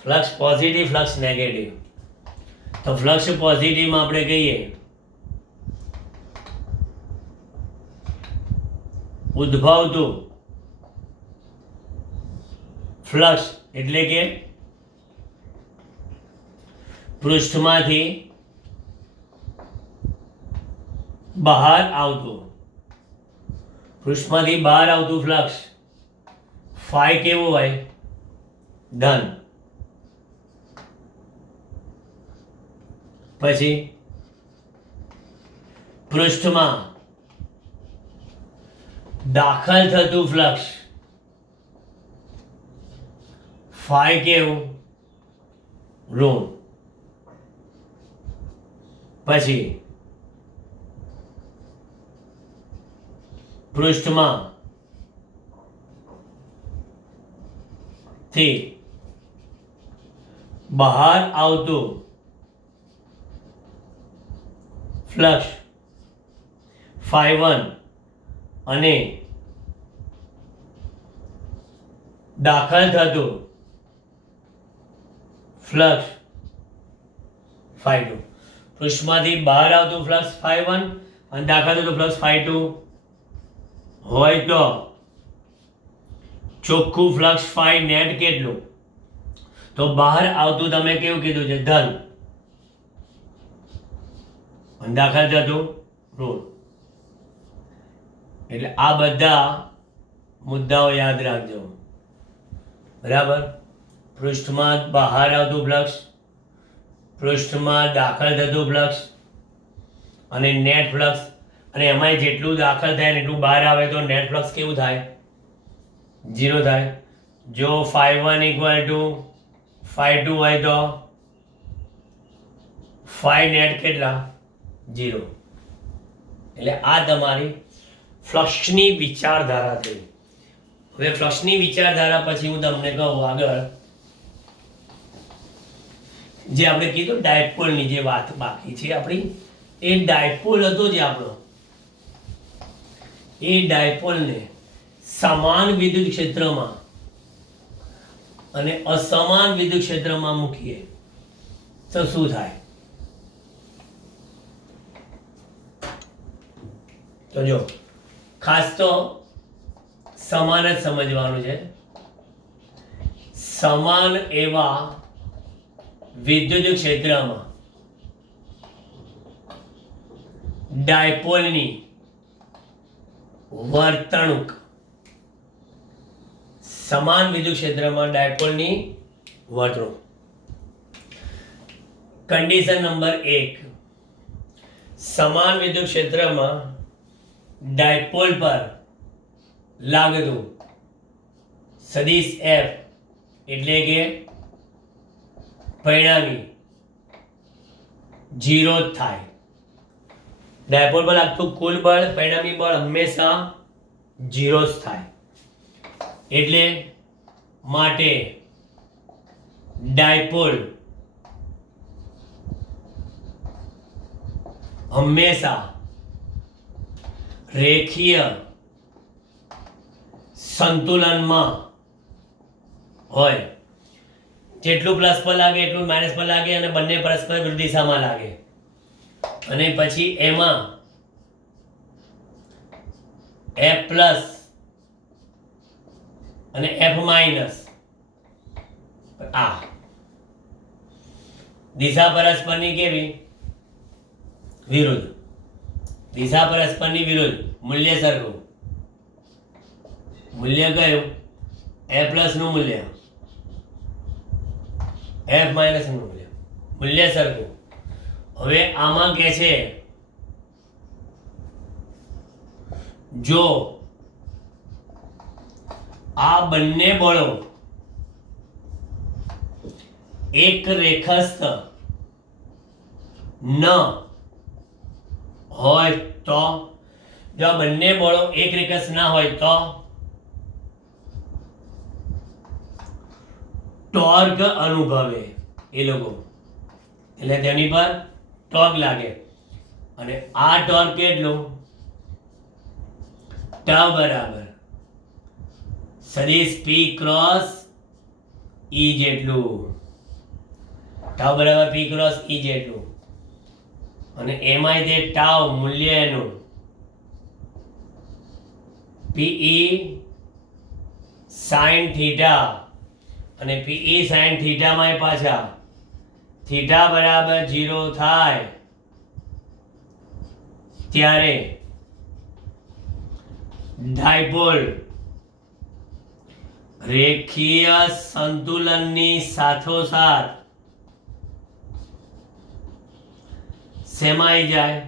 Flux positive, flux negative. તો ફ્લક્સ પોઝિટિવમાં આપણે કહીએ ઉદ્ભવતું ફ્લક્સ એટલે કે પૃષ્ઠમાંથી બહાર આવતું ફ્લક્સ ફાઈ કેવું હોય? ધન. પછી પૃષ્ઠમાં દાખલ થતું ફ્લક્સ ફાઈ કેવું? ઋણ. પછી પૃષ્ઠમાં થી બહાર આવતું ફ્લક્સ φ1 અને દાખલ થતું ફ્લક્સ φ2. પૃષ્ઠમાંથી બહાર આવતું ફ્લક્સ φ1 અને દાખલ થતું ફ્લક્સ φ2 હોય તો ચોખ્ખું ફ્લક્સ ફાઈ નેટ કેટલું? તો બહાર આવતું તમે કેવું કીધું છે? ધન. અને દાખલ થતું ઋણ. એટલે આ બધા મુદ્દાઓ યાદ રાખજો. બરાબર. પૃષ્ઠમાં બહાર આવતું ફ્લક્સ, પૃષ્ઠમાં દાખલ થતું ફ્લક્સ અને નેટ ફ્લક્સ. અને એમાંય જેટલું દાખલ થાય ને એટલું બહાર આવે તો નેટ ફ્લક્સ કેવું થાય? 0 થાય. જો φ1 = φ2 હોય તો ફાઈ નેટ કેટલા? 0. એટલે આ તમારી ફ્લક્સની વિચારધારા થઈ. હવે ફ્લક્સની વિચારધારા પછી હું તમને કહું આગળ જે આપણે કીધું ડાયપોલની જે વાત બાકી છે આપણી, એ ડાયપોલ હતો જે આપણો, એ ડાયપોલને સમાન વિદ્યુત ક્ષેત્રમાં અને અસમાન વિદ્યુત ક્ષેત્રમાં મૂકીએ તો શું થાય? તો જો ખાસ તો સમાન જ સમજવાનું છે. સમાન એવા વિદ્યુત ક્ષેત્રમાં ડાયપોલની વર્તણૂક, સમાન વિદ્યુત ક્ષેત્રમાં ડાયપોલની વર્તણૂક. કન્ડિશન નંબર 1, સમાન વિદ્યુત ક્ષેત્રમાં ડાયપોલ પર લાગતું સદિશ F એટલે કે પરિણામી 0 જ થાય. ડાયપોલ પર લાગતું કુલ બળ, પરિણામી બળ હંમેશા 0 જ થાય. એટલે માટે ડાયપોલ હંમેશા રેખીય સંતુલનમાં હોય. જેટલું પ્લસ પર લાગે એટલું માઇનસ પર લાગે અને બંને પરસ્પર વિરુદ્ધ દિશામાં લાગે. અને પછી એમાં F પ્લસ અને F માઇનસ આ દિશા પરસ્પરની કેવી? વિરુદ્ધ. દિશા પરસ્પરની વિરુદ્ધ. મૂલ્ય સરખું. મૂલ્ય કયું? F પ્લસ નું મૂલ્ય, F માઇનસ નું મૂલ્ય. મૂલ્ય સરખું. હવે આમાં કે છે જો આ બંને બળો એક રેખસ્થ ન હોય તો, જો આ બંને બળો એક રેખસ્થ ના હોય તો ટોર્ક અનુભવે એ લોકો. એટલે તેની પર ટોર્ક લાગે અને આ ટોર્ક કેટલું ટાઉ બરાબર સદિશ P ક્રોસ E જેટલું ટાઉ બરાબર P ક્રોસ E જેટલું અને એમાંય તે ટાઉ મૂલ્ય એનું PE sin થીટા અને PE sin થીટા માં પાછા થીટા બરાબર 0 થાય ત્યારે ડાયપોલ રેખીય સંતુલનની સાથોસાથ શેમાં જાય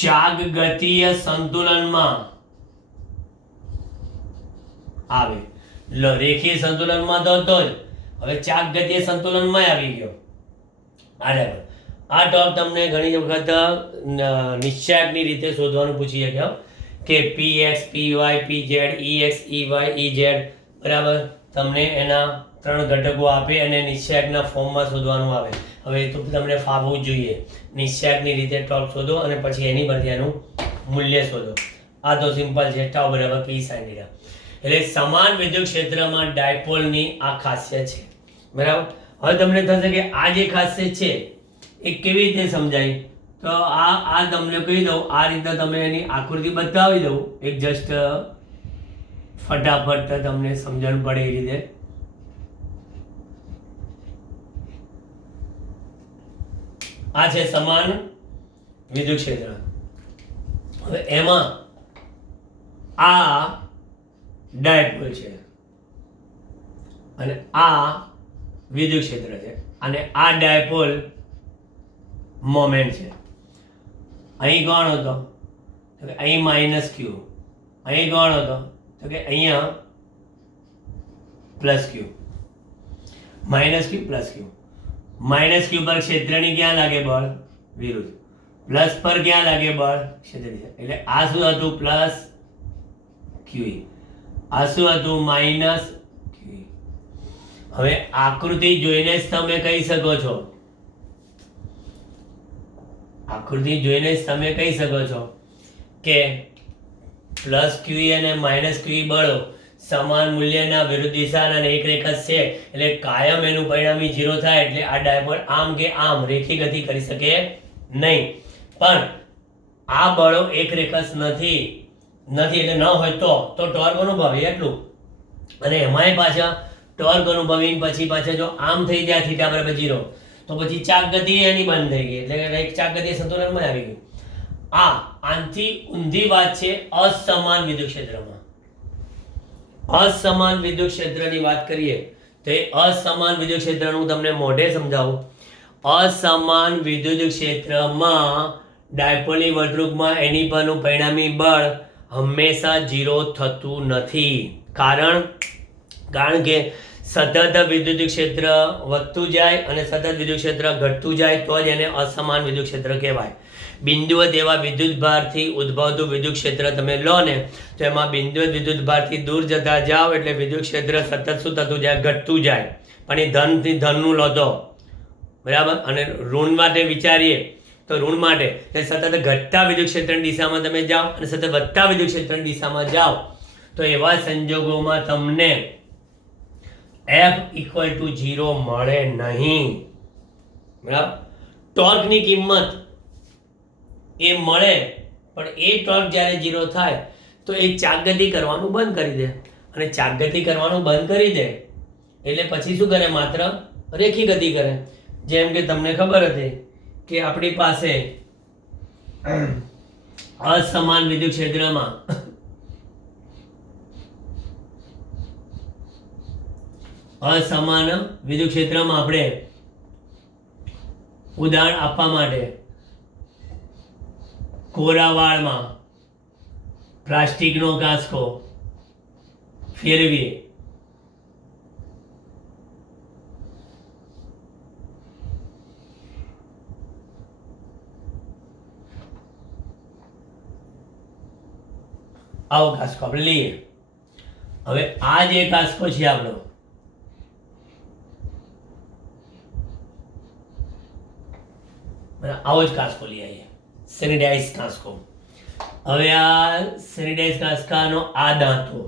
ચાગગતીય સંતુલનમાં આવે રેખીય સંતુલનમાં તો જ હવે ચાગગતીય સંતુલનમાં આવી ગયો આ ટોપ તમને ઘણી વખત નિશ્ચયકની રીતે શોધવાનું પૂછી શક્યો કે px py pz ex ey ez બરાબર તમને એના 3 ઘટકો આપે અને નિશ્ચયકના ફોર્મમાં શોધવાનું આવે હવે તો તમને ફાવવું જોઈએ નિશ્ચયકની રીતે ટોપ શોધો અને પછી એની પરથી એનું મૂલ્ય શોધો આ તો સિમ્પલ છે ટાઉ બરાબર p sin θ એટલે સમાન વિદ્યુત ક્ષેત્રમાં ડાયપોલની આ ખાસિયત છે બરાબર હવે તમને થશે કે આ જે ખાસિયત છે એ કેવી રીતે સમજાય તો આ તમને કહી દઉં આ રીતે તમે એની આકૃતિ બતાવી દઉં એક જસ્ટ ફટાફટ તમને સમજણ પડે એ રીતે આ છે સમાન વિદ્યુત ક્ષેત્ર હવે એમાં આ ડાયપોલ છે અને આ વિદ્યુત ક્ષેત્ર છે અને આ ડાયપોલ મોમેન્ટ છે અહીં કોણ હતો તો કે અહીં માઇનસ ક્યુ અહીં કોણ હતો તો કે અહીંયા પ્લસ ક્યુ માઇનસ ક્યુ પ્લસ ક્યુ માઇનસ ક્યુ પર ક્ષેત્રની ક્યાં લાગે બળ વિરુદ્ધ પ્લસ પર ક્યાં લાગે બળ ક્ષેત્રની એટલે આ શું હતું પ્લસ ક્યુ આ શું હતું માઇનસ ક્યુ હવે આકૃતિ જોઈને જ તમે કહી શકો છો આકૃતિ જોઈને જ તમે કહી શકો છો કે પ્લસ ક્યુ અને માઇનસ ક્યુ બળો સમાન મૂલ્યના વિરુદ્ધ દિશાના અને એક રેખા છે એટલે કાયમ એનું પરિણામી 0 થાય એટલે આ ડાયપોલ આમ કે આમ રેખી ગતિ કરી શકે નહીં પણ આ બળો એક રેખા નથી એટલે ન હોય તો ટોર્ક અનુભવે એટલું અને એમાંય પાછા ટોર્ક અનુભવીને પછી પાછા જો આમ થઈ જાય થીટા બરાબર 0 તો પછી ચાક ગતિ એની બંધ થઈ ગઈ એટલે એક ચાક ગતિ સંતુલનમાં આવી ગયું આનથી ઊંધી વાત છે અસમાન વિદ્યુત ક્ષેત્રમાં અસમાન વિદ્યુત ક્ષેત્રની વાત કરીએ તો એ અસમાન વિદ્યુત ક્ષેત્રનું તમને મોઢે સમજાવું અસમાન વિદ્યુત ક્ષેત્રમાં ડાયપોલની વર્તણૂકમાં એની પરનું પરિણામી બળ હંમેશા 0 થતું નથી કારણ કે સતત વિદ્યુત ક્ષેત્ર વધતું જાય અને સતત વિદ્યુત ક્ષેત્ર ઘટતું જાય તો જ એને અસમાન વિદ્યુત ક્ષેત્ર કહેવાય બિંદુવત એવા વિદ્યુત ભારથી ઉદ્ભવતું વિદ્યુત ક્ષેત્ર તમે લો ને તો એમાં બિંદુવત વિદ્યુત ભારથી દૂર જતા જાઓ એટલે વિદ્યુત ક્ષેત્ર સતત શું થતું જાય ઘટતું જાય પણ એ ધનથી ધનનું લો તો બરાબર અને ઋણ માટે વિચારીએ તો ઋણ માટે સતત ઘટતા વિદ્યુત ક્ષેત્રની દિશામાં તમે જાઓ અને સતત વધતા વિદ્યુત ક્ષેત્રની દિશામાં જાઓ તો એવા સંજોગોમાં તમને F = 0 મળે નહીં બરાબર ટોર્કની કિંમત એ મળે પણ એ ટોર્ક જ્યારે 0 થાય તો એ ચાકગતિ કરવાનું બંધ કરી દે અને ચાકગતિ કરવાનું બંધ કરી દે એટલે પછી શું કરે માત્ર રેખી ગતિ કરે જેમ કે તમને ખબર હતી કે આપણી પાસે અસમાન વિદ્યુત ક્ષેત્રમાં અસમાન વિદ્યુત ક્ષેત્રમાં આપણે ઉદાહરણ આપવા માટે કોરાવાળમાં પ્લાસ્ટિકનો કાંસકો ફેરવીએ આવો કાંસકો આપણે લઈએ હવે આ જે કાંસકો છે આપણો આવો જ કાંસકો લઈ આવીએ, સેનિટાઈઝ કાંસકો. હવે આ સેનિટાઈઝ કાંસકાનો આ દાંતો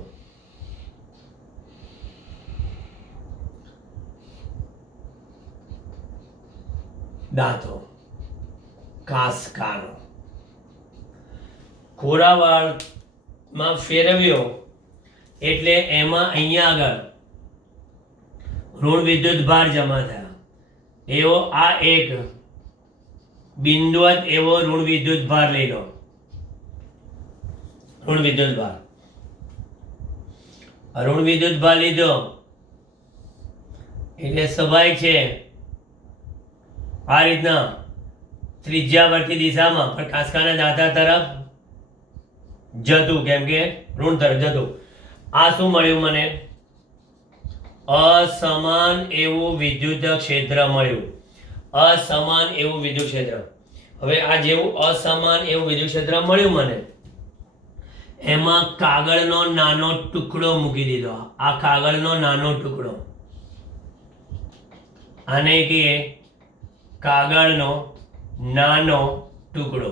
કાંસકાનો કોરાવાળમાં ફેરવ્યો એટલે એમાં અહીંયા આગળ ઋણ વિદ્યુત ભાર જમા થયા. એવો આ એક બિંદુવત એવો ઋણ વિદ્યુત ભાર લઈ લો. ઋણ વિદ્યુત ભાર લીધો એટલે સ્વાભાવિક છે આ રીતના ત્રિજ્યાવર્તી દિશામાં પણ કાંસકાના દાંતા તરફ જતું, કેમ કે ઋણ તરફ જતું. આ શું મળ્યું મને? અસમાન એવું વિદ્યુત ક્ષેત્ર મળ્યું. અસમાન એવું વિદ્યુત ક્ષેત્ર. હવે આ જેવું અસમાન એવું વિદ્યુત ક્ષેત્ર મળ્યું મને, એમાં કાગળનો નાનો ટુકડો મૂકી દીધો. આ કાગળનો નાનો ટુકડો, આને કહીએ કાગળનો નાનો ટુકડો.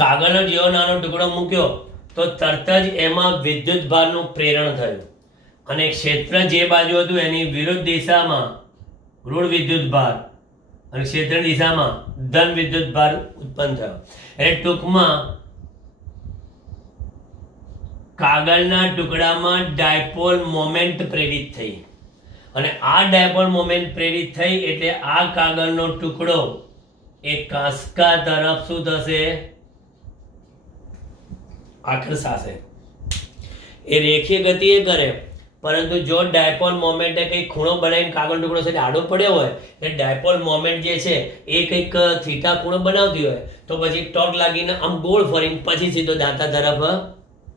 કાગળનો જેવો નાનો ટુકડો મૂક્યો તો તરત જ એમાં વિદ્યુત ભારનું પ્રેરણ થયું અને ક્ષેત્ર જે બાજુ હતું એની વિરુદ્ધ દિશામાં ઋણ વિદ્યુત ભાર અને ક્ષેત્રની દિશામાં ધન વિદ્યુત ભાર ઉત્પન્ન થયો. એટલે ટૂંકમાં કાગળના ટુકડામાં ડાયપોલ મોમેન્ટ પ્રેરિત થઈ અને આ ડાયપોલ મોમેન્ટ પ્રેરિત થઈ એટલે આ કાગળનો ટુકડો એ કાંસકા તરફ શું થશે? આકર્ષાશે. એ રેખીય ગતિએ કરે, પરંતુ જો ડાયપોલ મોમેન્ટે કંઈક ખૂણો બનાવીને કાગળનો ટુકડો છે આડો પડ્યો હોય એટલે ડાયપોલ મોમેન્ટ જે છે એ કંઈક થીટા ખૂણો બનાવતી હોય તો પછી ટોક લાગીને આમ ગોળ ફરીને પછી સીધો દાંતા તરફ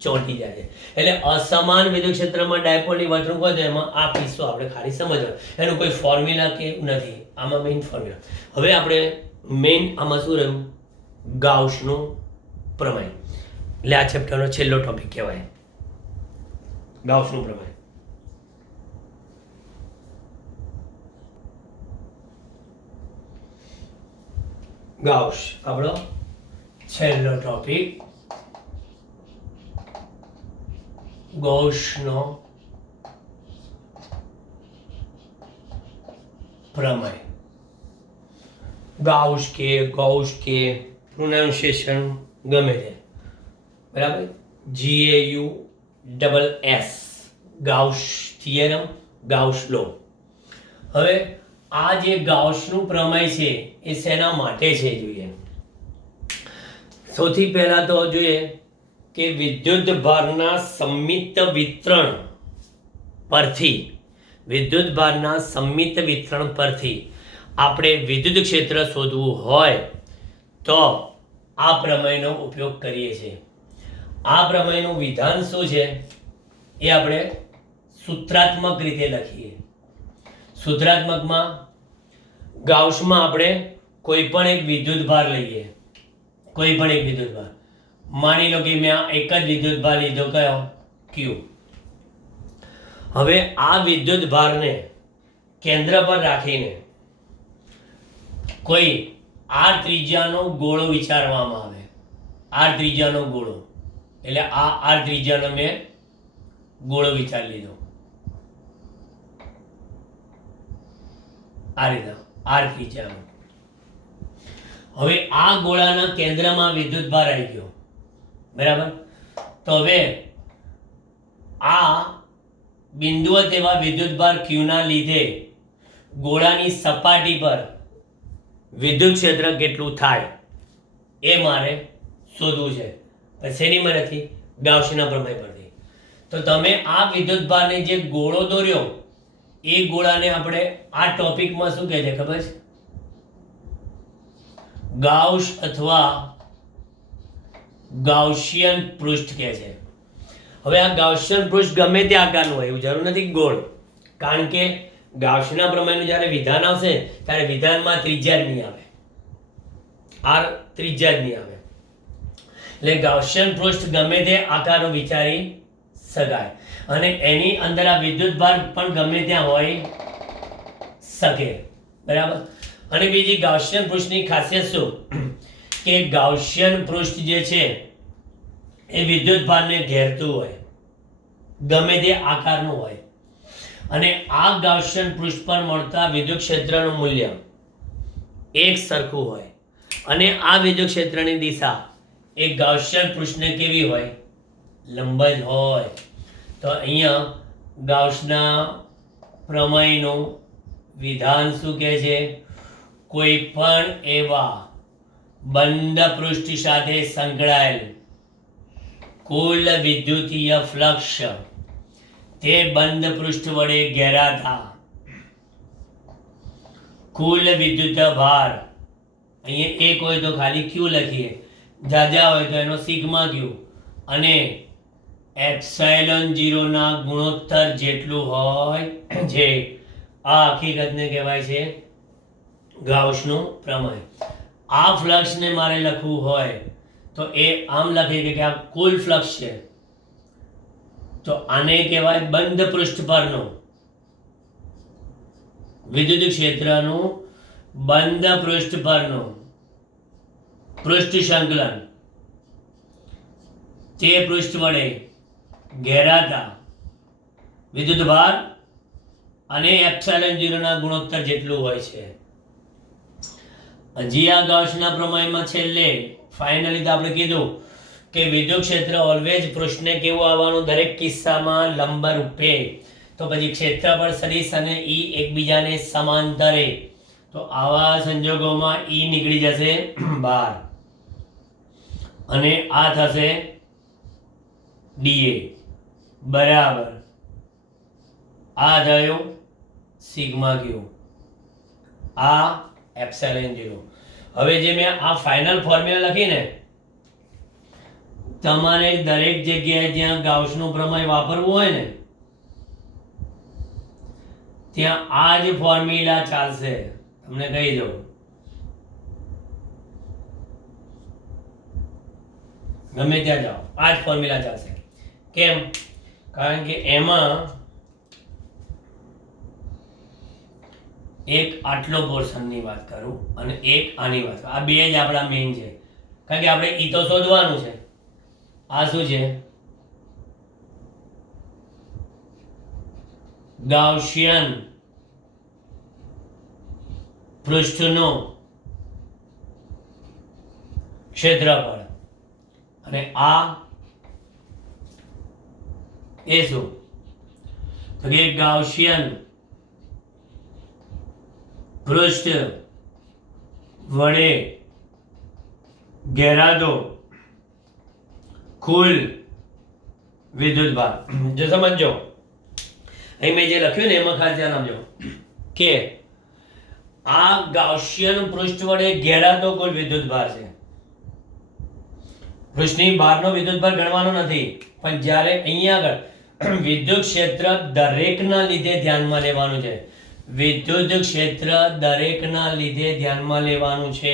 ચોંટી જાય છે. એટલે અસમાન વિદ્યુત ક્ષેત્રમાં ડાયપોલની વર્તણૂક હોય તો એમાં આ કિસ્સો આપણે ખાલી સમજવાનો. એનું કોઈ ફોર્મ્યુલા કે નથી, આમાં મેઇન ફોર્મ્યુલા. હવે આપણે મેઇન આમાં શું રહ્યું? ગાઉસનું પ્રમેય. એટલે આ ચેપ્ટરનો છેલ્લો ટોપિક કહેવાય, ગાઉસનું પ્રમેય. ગાઉસ આપણો છેલ્લો ટોપિક, ગૌસનો પ્રમેય. ગૌસ કે પ્રોનાઉન્સિએશન ગમે તે, બરાબર. GAUSS, ગાઉસ થિયરમ, ગાઉસ લો. હવે આ જે ગાઉસનું પ્રમેય છે એ શેના માટે છે જોઈએ? સૌથી પહેલા તો જોઈએ કે વિદ્યુત ભારના સંમિત વિતરણ પરથી આપણે વિદ્યુત ક્ષેત્ર શોધવું હોય તો આ પ્રમેયનો ઉપયોગ કરીએ છીએ. આ પ્રમેયનું વિધાન શું છે એ આપણે સૂત્રાત્મક રીતે લખીએ. સૂત્રાત્મકમાં ગાઉસમાં આપણે કોઈ પણ એક વિદ્યુત ભાર લઈએ, કોઈ પણ એક વિદ્યુત ભાર. માની લો કે મેં એક જ વિદ્યુત ભાર લીધો, કયો? Q. હવે આ વિદ્યુત ભારને કેન્દ્ર પર રાખીને કોઈ r ત્રિજ્યાનો ગોળો વિચારવામાં આવે. r ત્રિજ્યાનો ગોળો એટલે આ r ત્રિજ્યાનો મેં ગોળો વિચારી લીધો આ રીતના r ત્રિજ્યાનો. હવે આ ગોળાના કેન્દ્રમાં વિદ્યુત ભાર આવી ગયો, બરાબર. તો હવે આ બિંદુવત એવા વિદ્યુત ભાર Q ના લીધે ગોળાની સપાટી પર વિદ્યુત ક્ષેત્ર કેટલું થાય એ મારે શોધવું છે. શેની મદદથી? ગાઉસના પ્રમેય પરથી. તો તમે આ વિદ્યુત ભારને જે ગોળો દોર્યો એ ગોળાને આપણે આ ટોપિકમાં શું કહે છે ખબર છે? ગાઉસ અથવા ગાઉસિયન પૃષ્ઠ કહે છે. હવે આ ગાઉસિયન પૃષ્ઠ ગમે તે આકારનું હોય, એવું જરૂર નથી ગોળ, કારણ કે ગાઉસના પ્રમેયનું જ્યારે વિધાન આવશે ત્યારે વિધાનમાં ત્રિજ્યા જ નહીં આવે, r ત્રિજ્યા જ નહીં આવે. એટલે ગાઉસિયન પૃષ્ઠ ગમે તે આકારનું વિચારી શકાય અને એની અંદર આ વિદ્યુત ભાર પણ ગમે ત્યાં હોઈ શકે, બરાબર. અને બીજી ગાઉસિયન પૃષ્ઠની ખાસિયત શું કે ગાઉસિયન પૃષ્ઠ જે છે એ વિદ્યુત ભારને ઘેરતું હોય, ગમે તે આકારનું હોય, અને આ ગાઉસિયન પૃષ્ઠ પર મળતા વિદ્યુત ક્ષેત્રનું મૂલ્ય એક સરખું હોય, અને આ વિદ્યુત ક્ષેત્રની દિશા એ ગાઉસિયન પૃષ્ઠને કેવી હોય, લંબ જ હોય. તો અહીંયા ગાઉસના પ્રમેયનું વિધાન શું કહે છે? કોઈ પણ એવા બંધ પૃષ્ઠ સાથે સંકળાયેલ કુલ વિદ્યુતીય ફ્લક્સ તે બંધ પૃષ્ઠ વડે ઘેરાતા કુલ વિદ્યુત ભાર, અહીંયા એક હોય તો ખાલી ક્યુ લખીએ, જાજા હોય તો એનો સિગ્મા ક્યુ, અને એપ્સાઇલોન 0 ના ગુણોત્તર જેટલું હોય છે. આ હકીકતને કહેવાય છે ગાઉસનું પ્રમેય. આ ફ્લક્સને મારે લખવું હોય તો એ આમ લખી કે આ કુલ ફ્લક્સ છે, તો આને કહેવાય બંધ પૃષ્ઠ પરનું વિદ્યુત ક્ષેત્રનું બંધ પૃષ્ઠ પરનું પૃષ્ઠ સંકલન તે પૃષ્ઠ વડે ઘેરાતા વિદ્યુત ભાર અને એપ્સિલોન 0 ના ગુણોત્તર જેટલું હોય છે. હજી આ ગાઉસના પ્રમેયમાં છેલ્લે ફાઇનલી તો આપણે કીધું કે વિદ્યુત ક્ષેત્ર ઓલવેઝ પૃષ્ઠને કેવું આવવાનું, દરેક કિસ્સામાં લંબ રૂપે. તો પછી ક્ષેત્રફળ સદિશ અને ઈ એકબીજાને સમાંતરે, તો આવા સંજોગોમાં ઈ નીકળી જશે બહાર, અને આ થશે ડીએ બરાબર આ થયો સિગ્મા ક્યુ, આ એપ્સિલોન 0. હવે જે મેં આ ફાઇનલ ફોર્મ્યુલા લખીને, તમારે દરેક જગ્યાએ જ્યાં ગાઉસનું પ્રમેય વાપરવું હોય ને ત્યાં આ જ ફોર્મ્યુલા ચાલશે. તમને કહી દઉં, ગમે ત્યાં જાઓ આ જ ફોર્મ્યુલા ચાલશે. કેમ? કારણ કે એમાં એક આટલો પોર્શનની વાત કરું અને એક આની વાત કરું, આ બે જ આપણા મેઇન છે. કારણ કે આપણે ઈ તો શોધવાનું છે. આ શું છે? ગાઉસિયન પૃષ્ઠનું ક્ષેત્રફળ, અને આ એ શું? તો કે ગાઉસિયન પૃષ્ઠ વડે ઘેરાતો કુલ વિદ્યુત ભાર. જો સમજો, અહીં મેં જે લખ્યું ને એમાં ખાસ ધ્યાન આપજો કે આ ગાઉસિયન પૃષ્ઠ વડે ઘેરાતો કુલ વિદ્યુત ભાર છે. પૃષ્ઠની બહારનો વિદ્યુત ભાર ગણવાનો નથી, પણ જ્યારે અહીંયા આગળ વિદ્યુત ક્ષેત્ર દરેકના લીધે ધ્યાનમાં લેવાનું છે. વિદ્યુત ક્ષેત્ર દરેકના લીધે ધ્યાનમાં લેવાનું છે.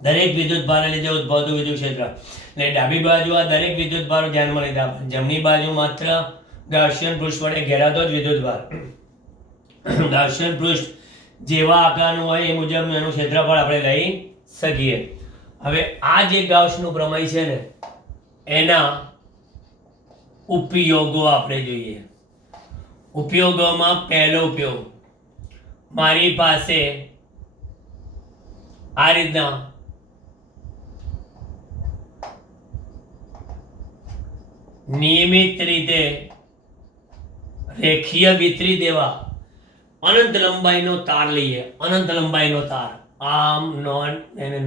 દરેક વિદ્યુત ભારને લીધે ઉદ્ભવતું વિદ્યુત ક્ષેત્ર, એટલે ડાબી બાજુ આ દરેક વિદ્યુત ભારો ધ્યાનમાં લીધા, જમણી બાજુ માત્ર ગાઉસિયન પૃષ્ઠ વડે ઘેરાતો જ વિદ્યુત ભાર. ગાઉસિયન પૃષ્ઠ જેવા આકારનું હોય એ મુજબનું એનું ક્ષેત્રફળ આપણે લઈ શકીએ. હવે આ જે ગાઉસનું પ્રમેય છે ને એના ઉપયોગો આપણે જોઈએ. ઉપયોગોમાં પહેલો ઉપયોગ, મારી પાસે આ રીતના નિયમિત રીતે રેખીય વિતરિત એવા અનંત લંબાઈનો તાર લઈએ. અનંત લંબાઈનો તાર, આમ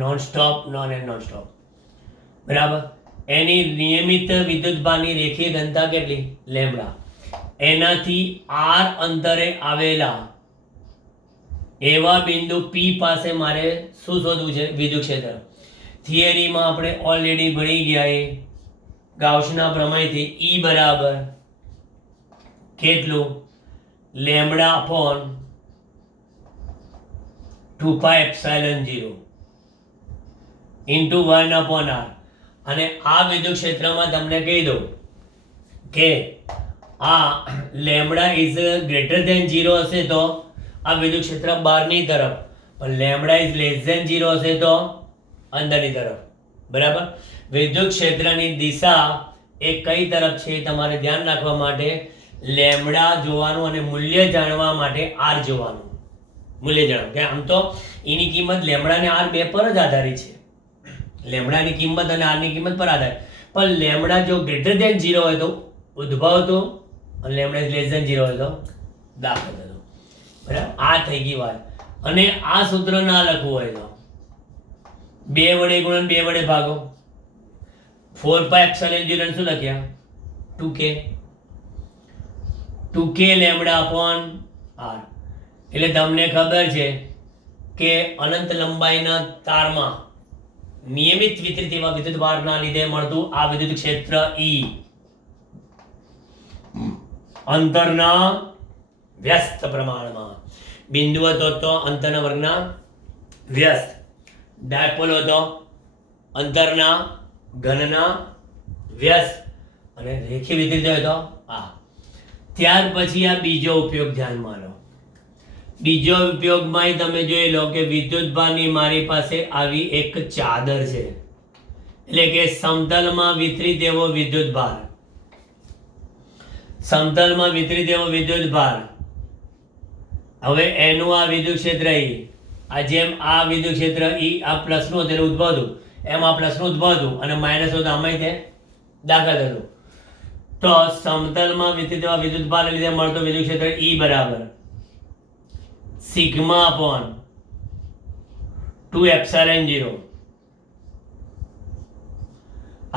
non stop, non and non stop, બરાબર. એની નિયમિત વિદ્યુતભારની રેખીય ઘનતા કેટલી? લેમ્બડા. એનાથી આર અંતરે આવેલા એવા બિંદુ પી પાસે મારે શું શોધવું છે? વિદ્યુત ક્ષેત્ર. થિયરીમાં આપણે ઓલરેડી ભણી ગયા એ ગાઉસના પ્રમેયથી ઈ બરાબર કેટલું? Lambda upon 2 pi epsilon 0 into 1 upon r. અને આ વિદ્યુત ક્ષેત્રમાં તમને કહી દઉં કે આ લેમ્બડા ઇઝ ગ્રેટર ધેન 0 હશે તો આ વિદ્યુત ક્ષેત્ર બહારની તરફ, પણ લેમડા ઇઝ લેસ ધેન 0 હશે તો અંદરની તરફ. બરાબર. વિદ્યુત ક્ષેત્રની દિશા એ કઈ તરફ છે તમારે ધ્યાન રાખવા માટે લેમડા જોવાનું અને મૂલ્ય જાણવા માટે આર જોવાનું. મૂલ્ય જાણવું કે આમ તો એની કિંમત લેમડા અને આર બે પર જ આધારિત છે. લેમડાની કિંમત અને આરની કિંમત પર આધારિત. પણ લેમડા જો ગ્રેટર ધેન 0 હોય તો ઉદ્ભવતો અને લેમડા લેસ ધેન 0 હોય તો દાખલ થતો. બરાબર. આ થઈ ગઈ વાત. અને આ સૂત્ર ના લખવું હોય તો 2 વડે ગુણન 2 વડે ભાગો. 4 પાઈ એપ્સિલોન 0 શું લખ્યા 2k 2k lambda upon r. એટલે તમને ખબર છે કે અનંત લંબાઈના તારમાં નિયમિત વિતરિત એવા વિદ્યુત ભારના લીધે મળતું આ વિદ્યુત ક્ષેત્ર E અંતરના વ્યસ્ત પ્રમાણમાં. બિંદુ હતો તો અંતરના વર્ગના વ્યસ્ત. ડાયપોલ હતો અંતરના ઘનના વ્યસ્ત. અને રેખીય વિતરિત હોય તો આ. ત્યાર પછી આ બીજો ઉપયોગ ધ્યાનમાં લો. બીજો ઉપયોગમાં તમે જોઈ લો કે વિદ્યુત ભારની મારી પાસે આવી એક ચાદર છે, એટલે કે સમતલમાં વિતરિત એવો વિદ્યુત ભાર. સમતલમાં વિતરિત એવો વિદ્યુત ભાર. હવે એનું આ વિદ્યુત ક્ષેત્ર E, આ જેમ આ વિદ્યુત ક્ષેત્ર E આ પ્લસનું હતું ઉદ્ભવ હતું એમ આ પ્લસનું ઉદ્ભવ હતું અને માઇનસ હતું આમાં તે દાખલ થતું. તો સમતલમાં વિતરિત એવા વિદ્યુત ભારને લીધે મળતો વિદ્યુત ક્ષેત્ર E બરાબર સિગ્મા અપોન 2 એપ્સિલોન 0.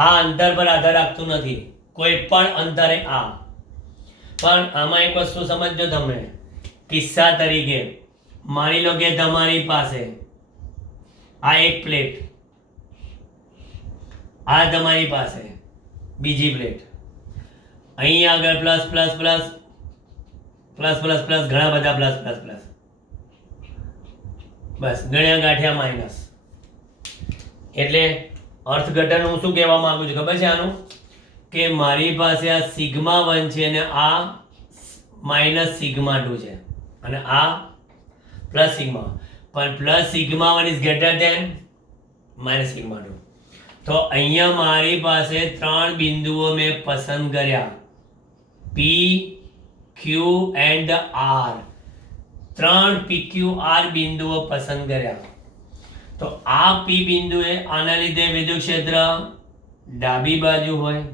આ અંતર પર આધાર રાખતું નથી, કોઈ પણ અંતરે આ. પણ આમાં એક વસ્તુ સમજજો તમે. કિસ્સા તરીકે માની લો કે તમારી પાસે આ એક પ્લેટ, આ તમારી પાસે બીજી પ્લેટ, અહીં આગળ plus plus plus plus plus plus ઘણા બધા પ્લસ પ્લસ પ્લસ, બસ ગણ્યા ગાંઠ્યા માઇનસ. એટલે અર્થઘટન હું શું કહેવા માંગુ છું ખબર છે આનું, કે મારી પાસે આ સિગ્મા 1 છે અને આ માઇનસ સિગ્મા 2 છે અને આ પ્લસ સિગ્મા, પણ plus sigma 1 is greater than minus sigma 2. તો અહીંયા મારી પાસે 3 બિંદુઓ મેં પસંદ કર્યા, P, Q and R. 3 PQR બિંદુઓ પસંદ કર્યા. તો આ P બિંદુએ આના લીધે વિદ્યુત ક્ષેત્ર ડાબી બાજુ હોય,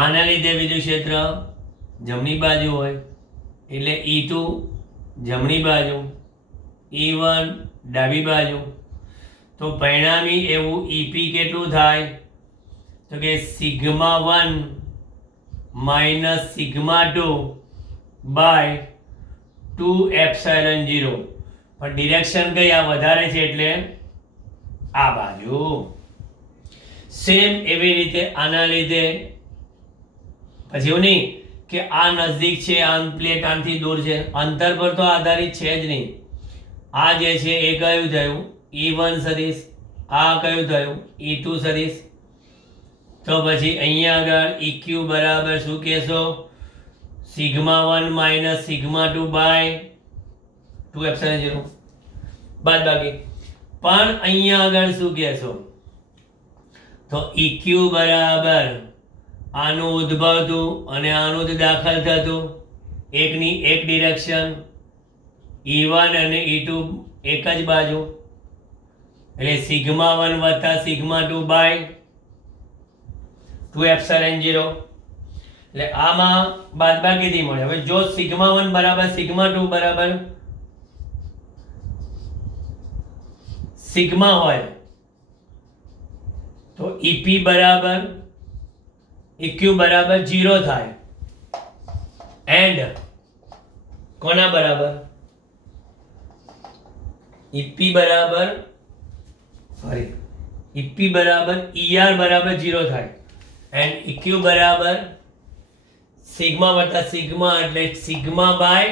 આના લીધે વિદ્યુત ક્ષેત્ર જમણી બાજુ હોય, એટલે E2 જમણી બાજુ, E1 ડાબી બાજુ. તો પરિણામી એવું EP કેટલું થાય તો કે sigma 1 minus sigma 2 by 2 epsilon 0. પણ ડિરેક્શન કઈ આ વધારે છે એટલે આ બાજુ. સેમ એવી રીતે આના લીધે પછી એવું નહીં કે આ નજદીક છે, આ પ્લેટ આનાથી દૂર છે, અંતર પર તો આધારિત છે જ નહીં. આ જે છે એ કયું થયું E1 સદિશ, આ કયું થયું E2 સદિશ. તો પછી અહીંયા આગળ EQ બરાબર શું કહેશો sigma 1 minus sigma 2 by 2 epsilon 0 બાદ બાકી. પણ અહીંયા આગળ શું કહેશો તો EQ બરાબર આનું ઉદ્ભવતું અને આનું જ દાખલ થતું, એકની એક ડિરેક્શન, E1 અને E2 એક જ બાજુ, એટલે સિગ્મા 1 વત્તા સિગ્મા 2 બાય 2 એપ્સિલોન 0. એટલે આમાં બાદબાકીથી મળે. હવે જો સિગ્મા 1 બરાબર સિગ્મા 2 બરાબર સિગ્મા હોય તો EP બરાબર EQ બરાબર 0 થાય. એન્ડ કોના બરાબર EP બરાબર EP બરાબર ER બરાબર 0 થાય. એન્ડ EQ બરાબર સિગ્મા વત્તા સિગ્મા એટલે સિગ્મા બાય,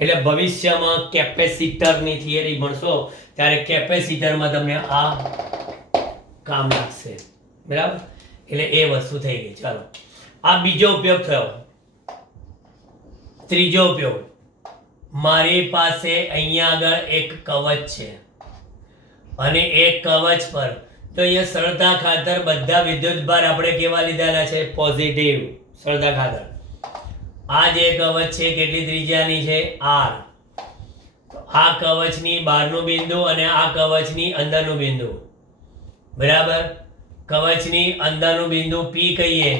એટલે ભવિષ્યમાં કેપેસિટરની થિયરી ભણશો ત્યારે કેપેસિટરમાં તમને આ કામ લાગશે. બરાબર. એટલે એ વસ્તુ થઈ ગઈ. ચાલો આ બીજો ઉપયોગ થયો. ત્રીજો ઉપયોગ મારી પાસે અહીંયા આગળ એક કવચ છે અને એક કવચ પર તો અહીંયા સરળતા ખાતર બધા વિદ્યુતભાર આપણે કેવા લીધેલા છે? પોઝિટિવ. સરળતા ખાતર આ જે કવચ છે કેટલી ત્રિજ્યાની છે? r. આ કવચની બહારનું બિંદુ અને આ કવચની અંદરનું બિંદુ, બરાબર. કવચની અંદરનું બિંદુ p કહીએ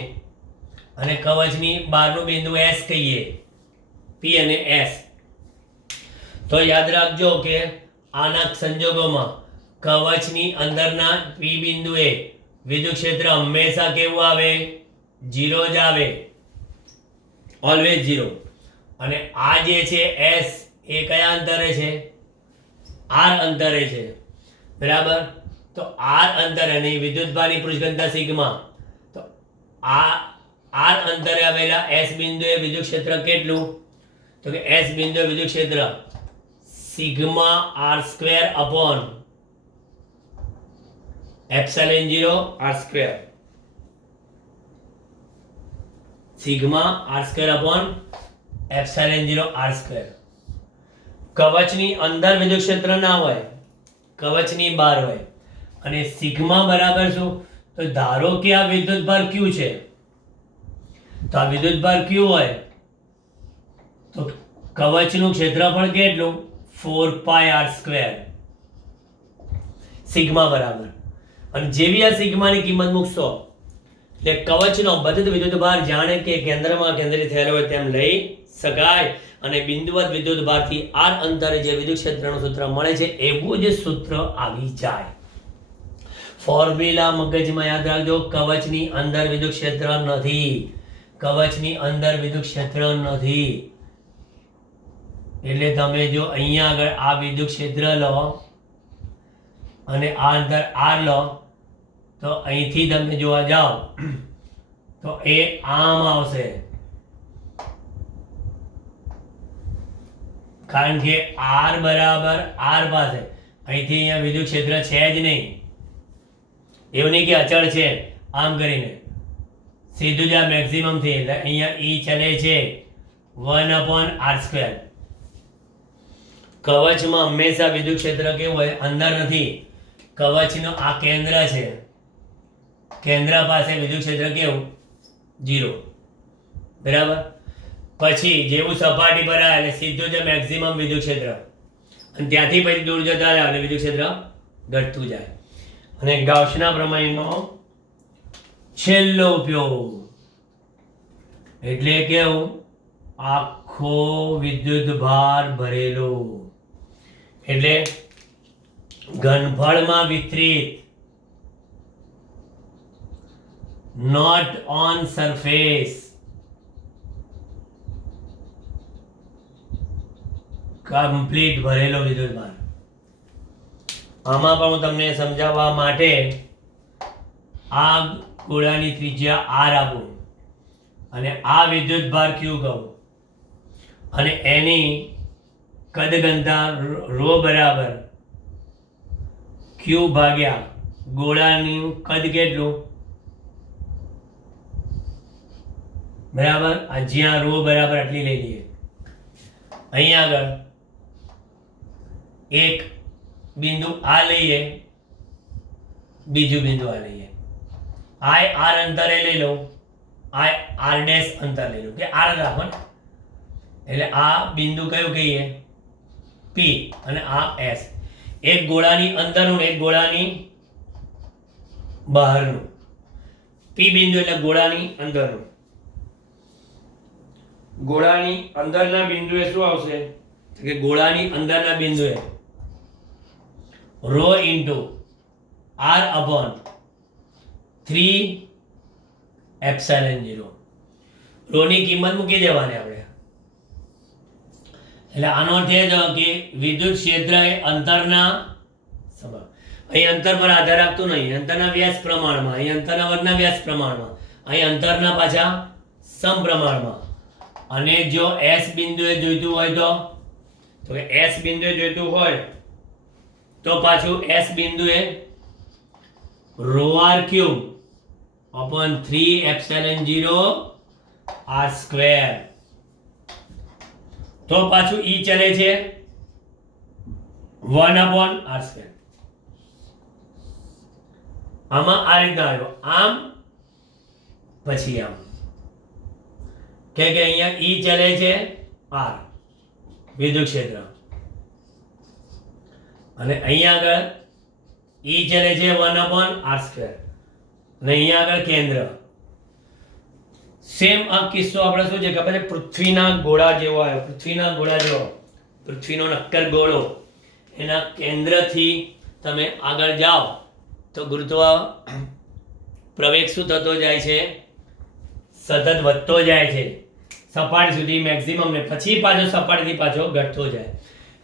અને કવચની બહારનું બિંદુ s કહીએ, p અને s. તો યાદ રાખજો કે આના સંજોગોમાં કવચની અંદરના p બિંદુએ વિદ્યુત ક્ષેત્ર હંમેશા કેવું આવે? 0 જ આવે, ઓલવેઝ 0. અને આ જે છે s એ કયા અંતરે છે? r અંતરે છે, બરાબર. તો r અંતરે અને વિદ્યુતભારની પૃષ્ઠઘનતા સિગ્મા, તો આ r અંતરે આવેલા s બિંદુએ વિદ્યુત ક્ષેત્ર કેટલું? તો કે s બિંદુએ વિદ્યુત ક્ષેત્ર sigma r² upon epsilon 0 r², sigma r² upon epsilon 0 r². કવચની અંદર વિદ્યુત ક્ષેત્ર ના હોય, કવચની બહાર હોય. અને સિગ્મા બરાબર શું? તો ધારો કે આ વિદ્યુતભાર q છે, તો આ વિદ્યુતભાર q હોય તો કવચનું ક્ષેત્રફળ કેટલું? 4πr², સિગ્મા બરાબર. અને જેવી આ સિગ્માની કિંમત મૂકશો એટલે કવચનો બધો વિદ્યુતભાર જાણે કે કેન્દ્રમાં કેન્દ્રિત થયેલો હોય તેમ લઈ શકાય. અને બિંદુવત વિદ્યુતભારથી r અંતરે જે વિદ્યુત ક્ષેત્રનું સૂત્ર મળે છે એવું જ સૂત્ર આવી જાય. ફોર્મ્યુલા મગજમાં યાદ રાખજો. કવચની અંદર વિદ્યુત ક્ષેત્ર નથી, કવચની અંદર વિદ્યુત ક્ષેત્ર નથી. એટલે તમે જો અહીંયા આગળ આ વિદ્યુત ક્ષેત્ર લો અને આ અંતર r લો તો અહીંથી તમે જોવા જાઓ તો એ આમ આવશે, કારણ કે r બરાબર r પાસે અહીંથી અહીંયા વિદ્યુત ક્ષેત્ર છે જ નહીં. એવું નહીં કે અચળ છે આમ કરીને, સીધું જ આ મેક્સિમમ થી એટલે અહીંયા e ચલે છે 1/r². કવચમાં હંમેશા વિદ્યુત ક્ષેત્ર કેવું હોય? અંદર નથી. કવચનો આ કેન્દ્ર છે, કેન્દ્ર પાસે વિદ્યુત ક્ષેત્ર કેવું? 0, બરાબર. પછી જેવું સપાટી પર આવે એટલે સીધું જ મેક્સિમમ વિદ્યુત ક્ષેત્ર, અને ત્યાંથી પછી દૂર જતા જાય એટલે વિદ્યુત ક્ષેત્ર ઘટતું જાય. અને ગાઉસના પ્રમેયનો છેલ્લો ઉપયોગ એટલે કેવું? આખો વિદ્યુતભાર ભરેલો, એટલે ઘનફળમાં વિતરિત, નોટ ઓન સરફેસ. કમ્પ્લીટ ભરેલો વિદ્યુતભાર. આમાં પણ હું તમને સમજાવવા માટે આ ગોળાની ત્રિજ્યા r આપું અને આ વિદ્યુતભાર q કહું અને એની કદઘનતા ρ બરાબર q ભાગ્યા ગોળાનું કદ કેટલું? બરાબર. આ જ્યાં ρ બરાબર આટલી લઈ લઈએ. અહીંયા આગળ એક બિંદુ આ લઈએ, બીજું બિંદુ આ લઈએ. આ r અંતરે લઈ લઉં, આ r ડેશ અંતર લઈ લઉં કે r રાખો ને. એટલે આ બિંદુ કયું કહીએ? p અને આ s. એક ગોળાની અંદરનું એક ગોળાની બહારનું. p બિંદુ એટલે ગોળાની અંદરનું. ગોળાની અંદરના બિંદુએ શું આવશે? કે ગોળાની અંદરના બિંદુએ ρ ઇન્ટુ r અપોન 3 એપ્સિલોન 0. ρ ની કિંમત મૂકી દેવાની આપણે. એટલે આનો અર્થ એ થયો કે વિદ્યુત ક્ષેત્ર એ અંતરના અહીં અંતર પર આધાર રાખતું નહીં, અંતરના વ્યાસ પ્રમાણમાં, અહીં અંતરના વર્ગના વ્યાસ પ્રમાણમાં, અહીં અંતરના પાછા સમપ્રમાણમાં. અને જો s બિંદુએ જોઈતું હોય તો કે s બિંદુએ જોઈતું હોય તો પાછું s બિંદુએ ρr³ upon 3 એપ્સિલોન 0 r². તો પાછું ઈ ચલે છે 1/r². આમાં આ રીતના આવ્યો, આમ પછી આમ, કે અહીંયા ઈ ચલે છે r વિદ્યુત ક્ષેત્ર, અને અહીંયા આગળ ઈ ચલે છે 1/r², અને અહીંયા આગળ કેન્દ્ર. સેમ આ કિસ્સો આપણે શું છે ખબર છે, પૃથ્વીના ગોળા જેવો આવ્યો, પૃથ્વીના ગોળા જેવો, પૃથ્વીનો નક્કર ગોળો, એના કેન્દ્રથી તમે આગળ જાઓ તો ગુરુત્વ પ્રવેગ શું થતો જાય છે, સતત વધતો જાય છે સપાટી સુધી મેક્સિમમ, ને પછી પાછો સપાટીથી પાછો ઘટતો જાય.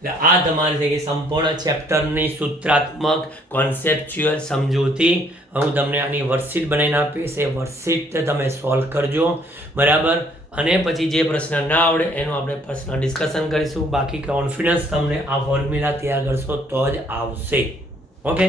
એટલે આ તમારે છે કે સંપૂર્ણ ચેપ્ટરની સૂત્રાત્મક કોન્સેપ્ચ્યુઅલ સમજૂતી હું તમને આની વર્કશીટ બનાવીને આપીશ. એ વર્કશીટ તમે સોલ્વ કરજો, બરાબર. અને પછી જે પ્રશ્ન ના આવડે એનું આપણે પર્સનલ ડિસ્કશન કરીશું. બાકી કોન્ફિડન્સ તમને આ ફોર્મ્યુલા તૈયાર કરશો તો જ આવશે. ઓકે.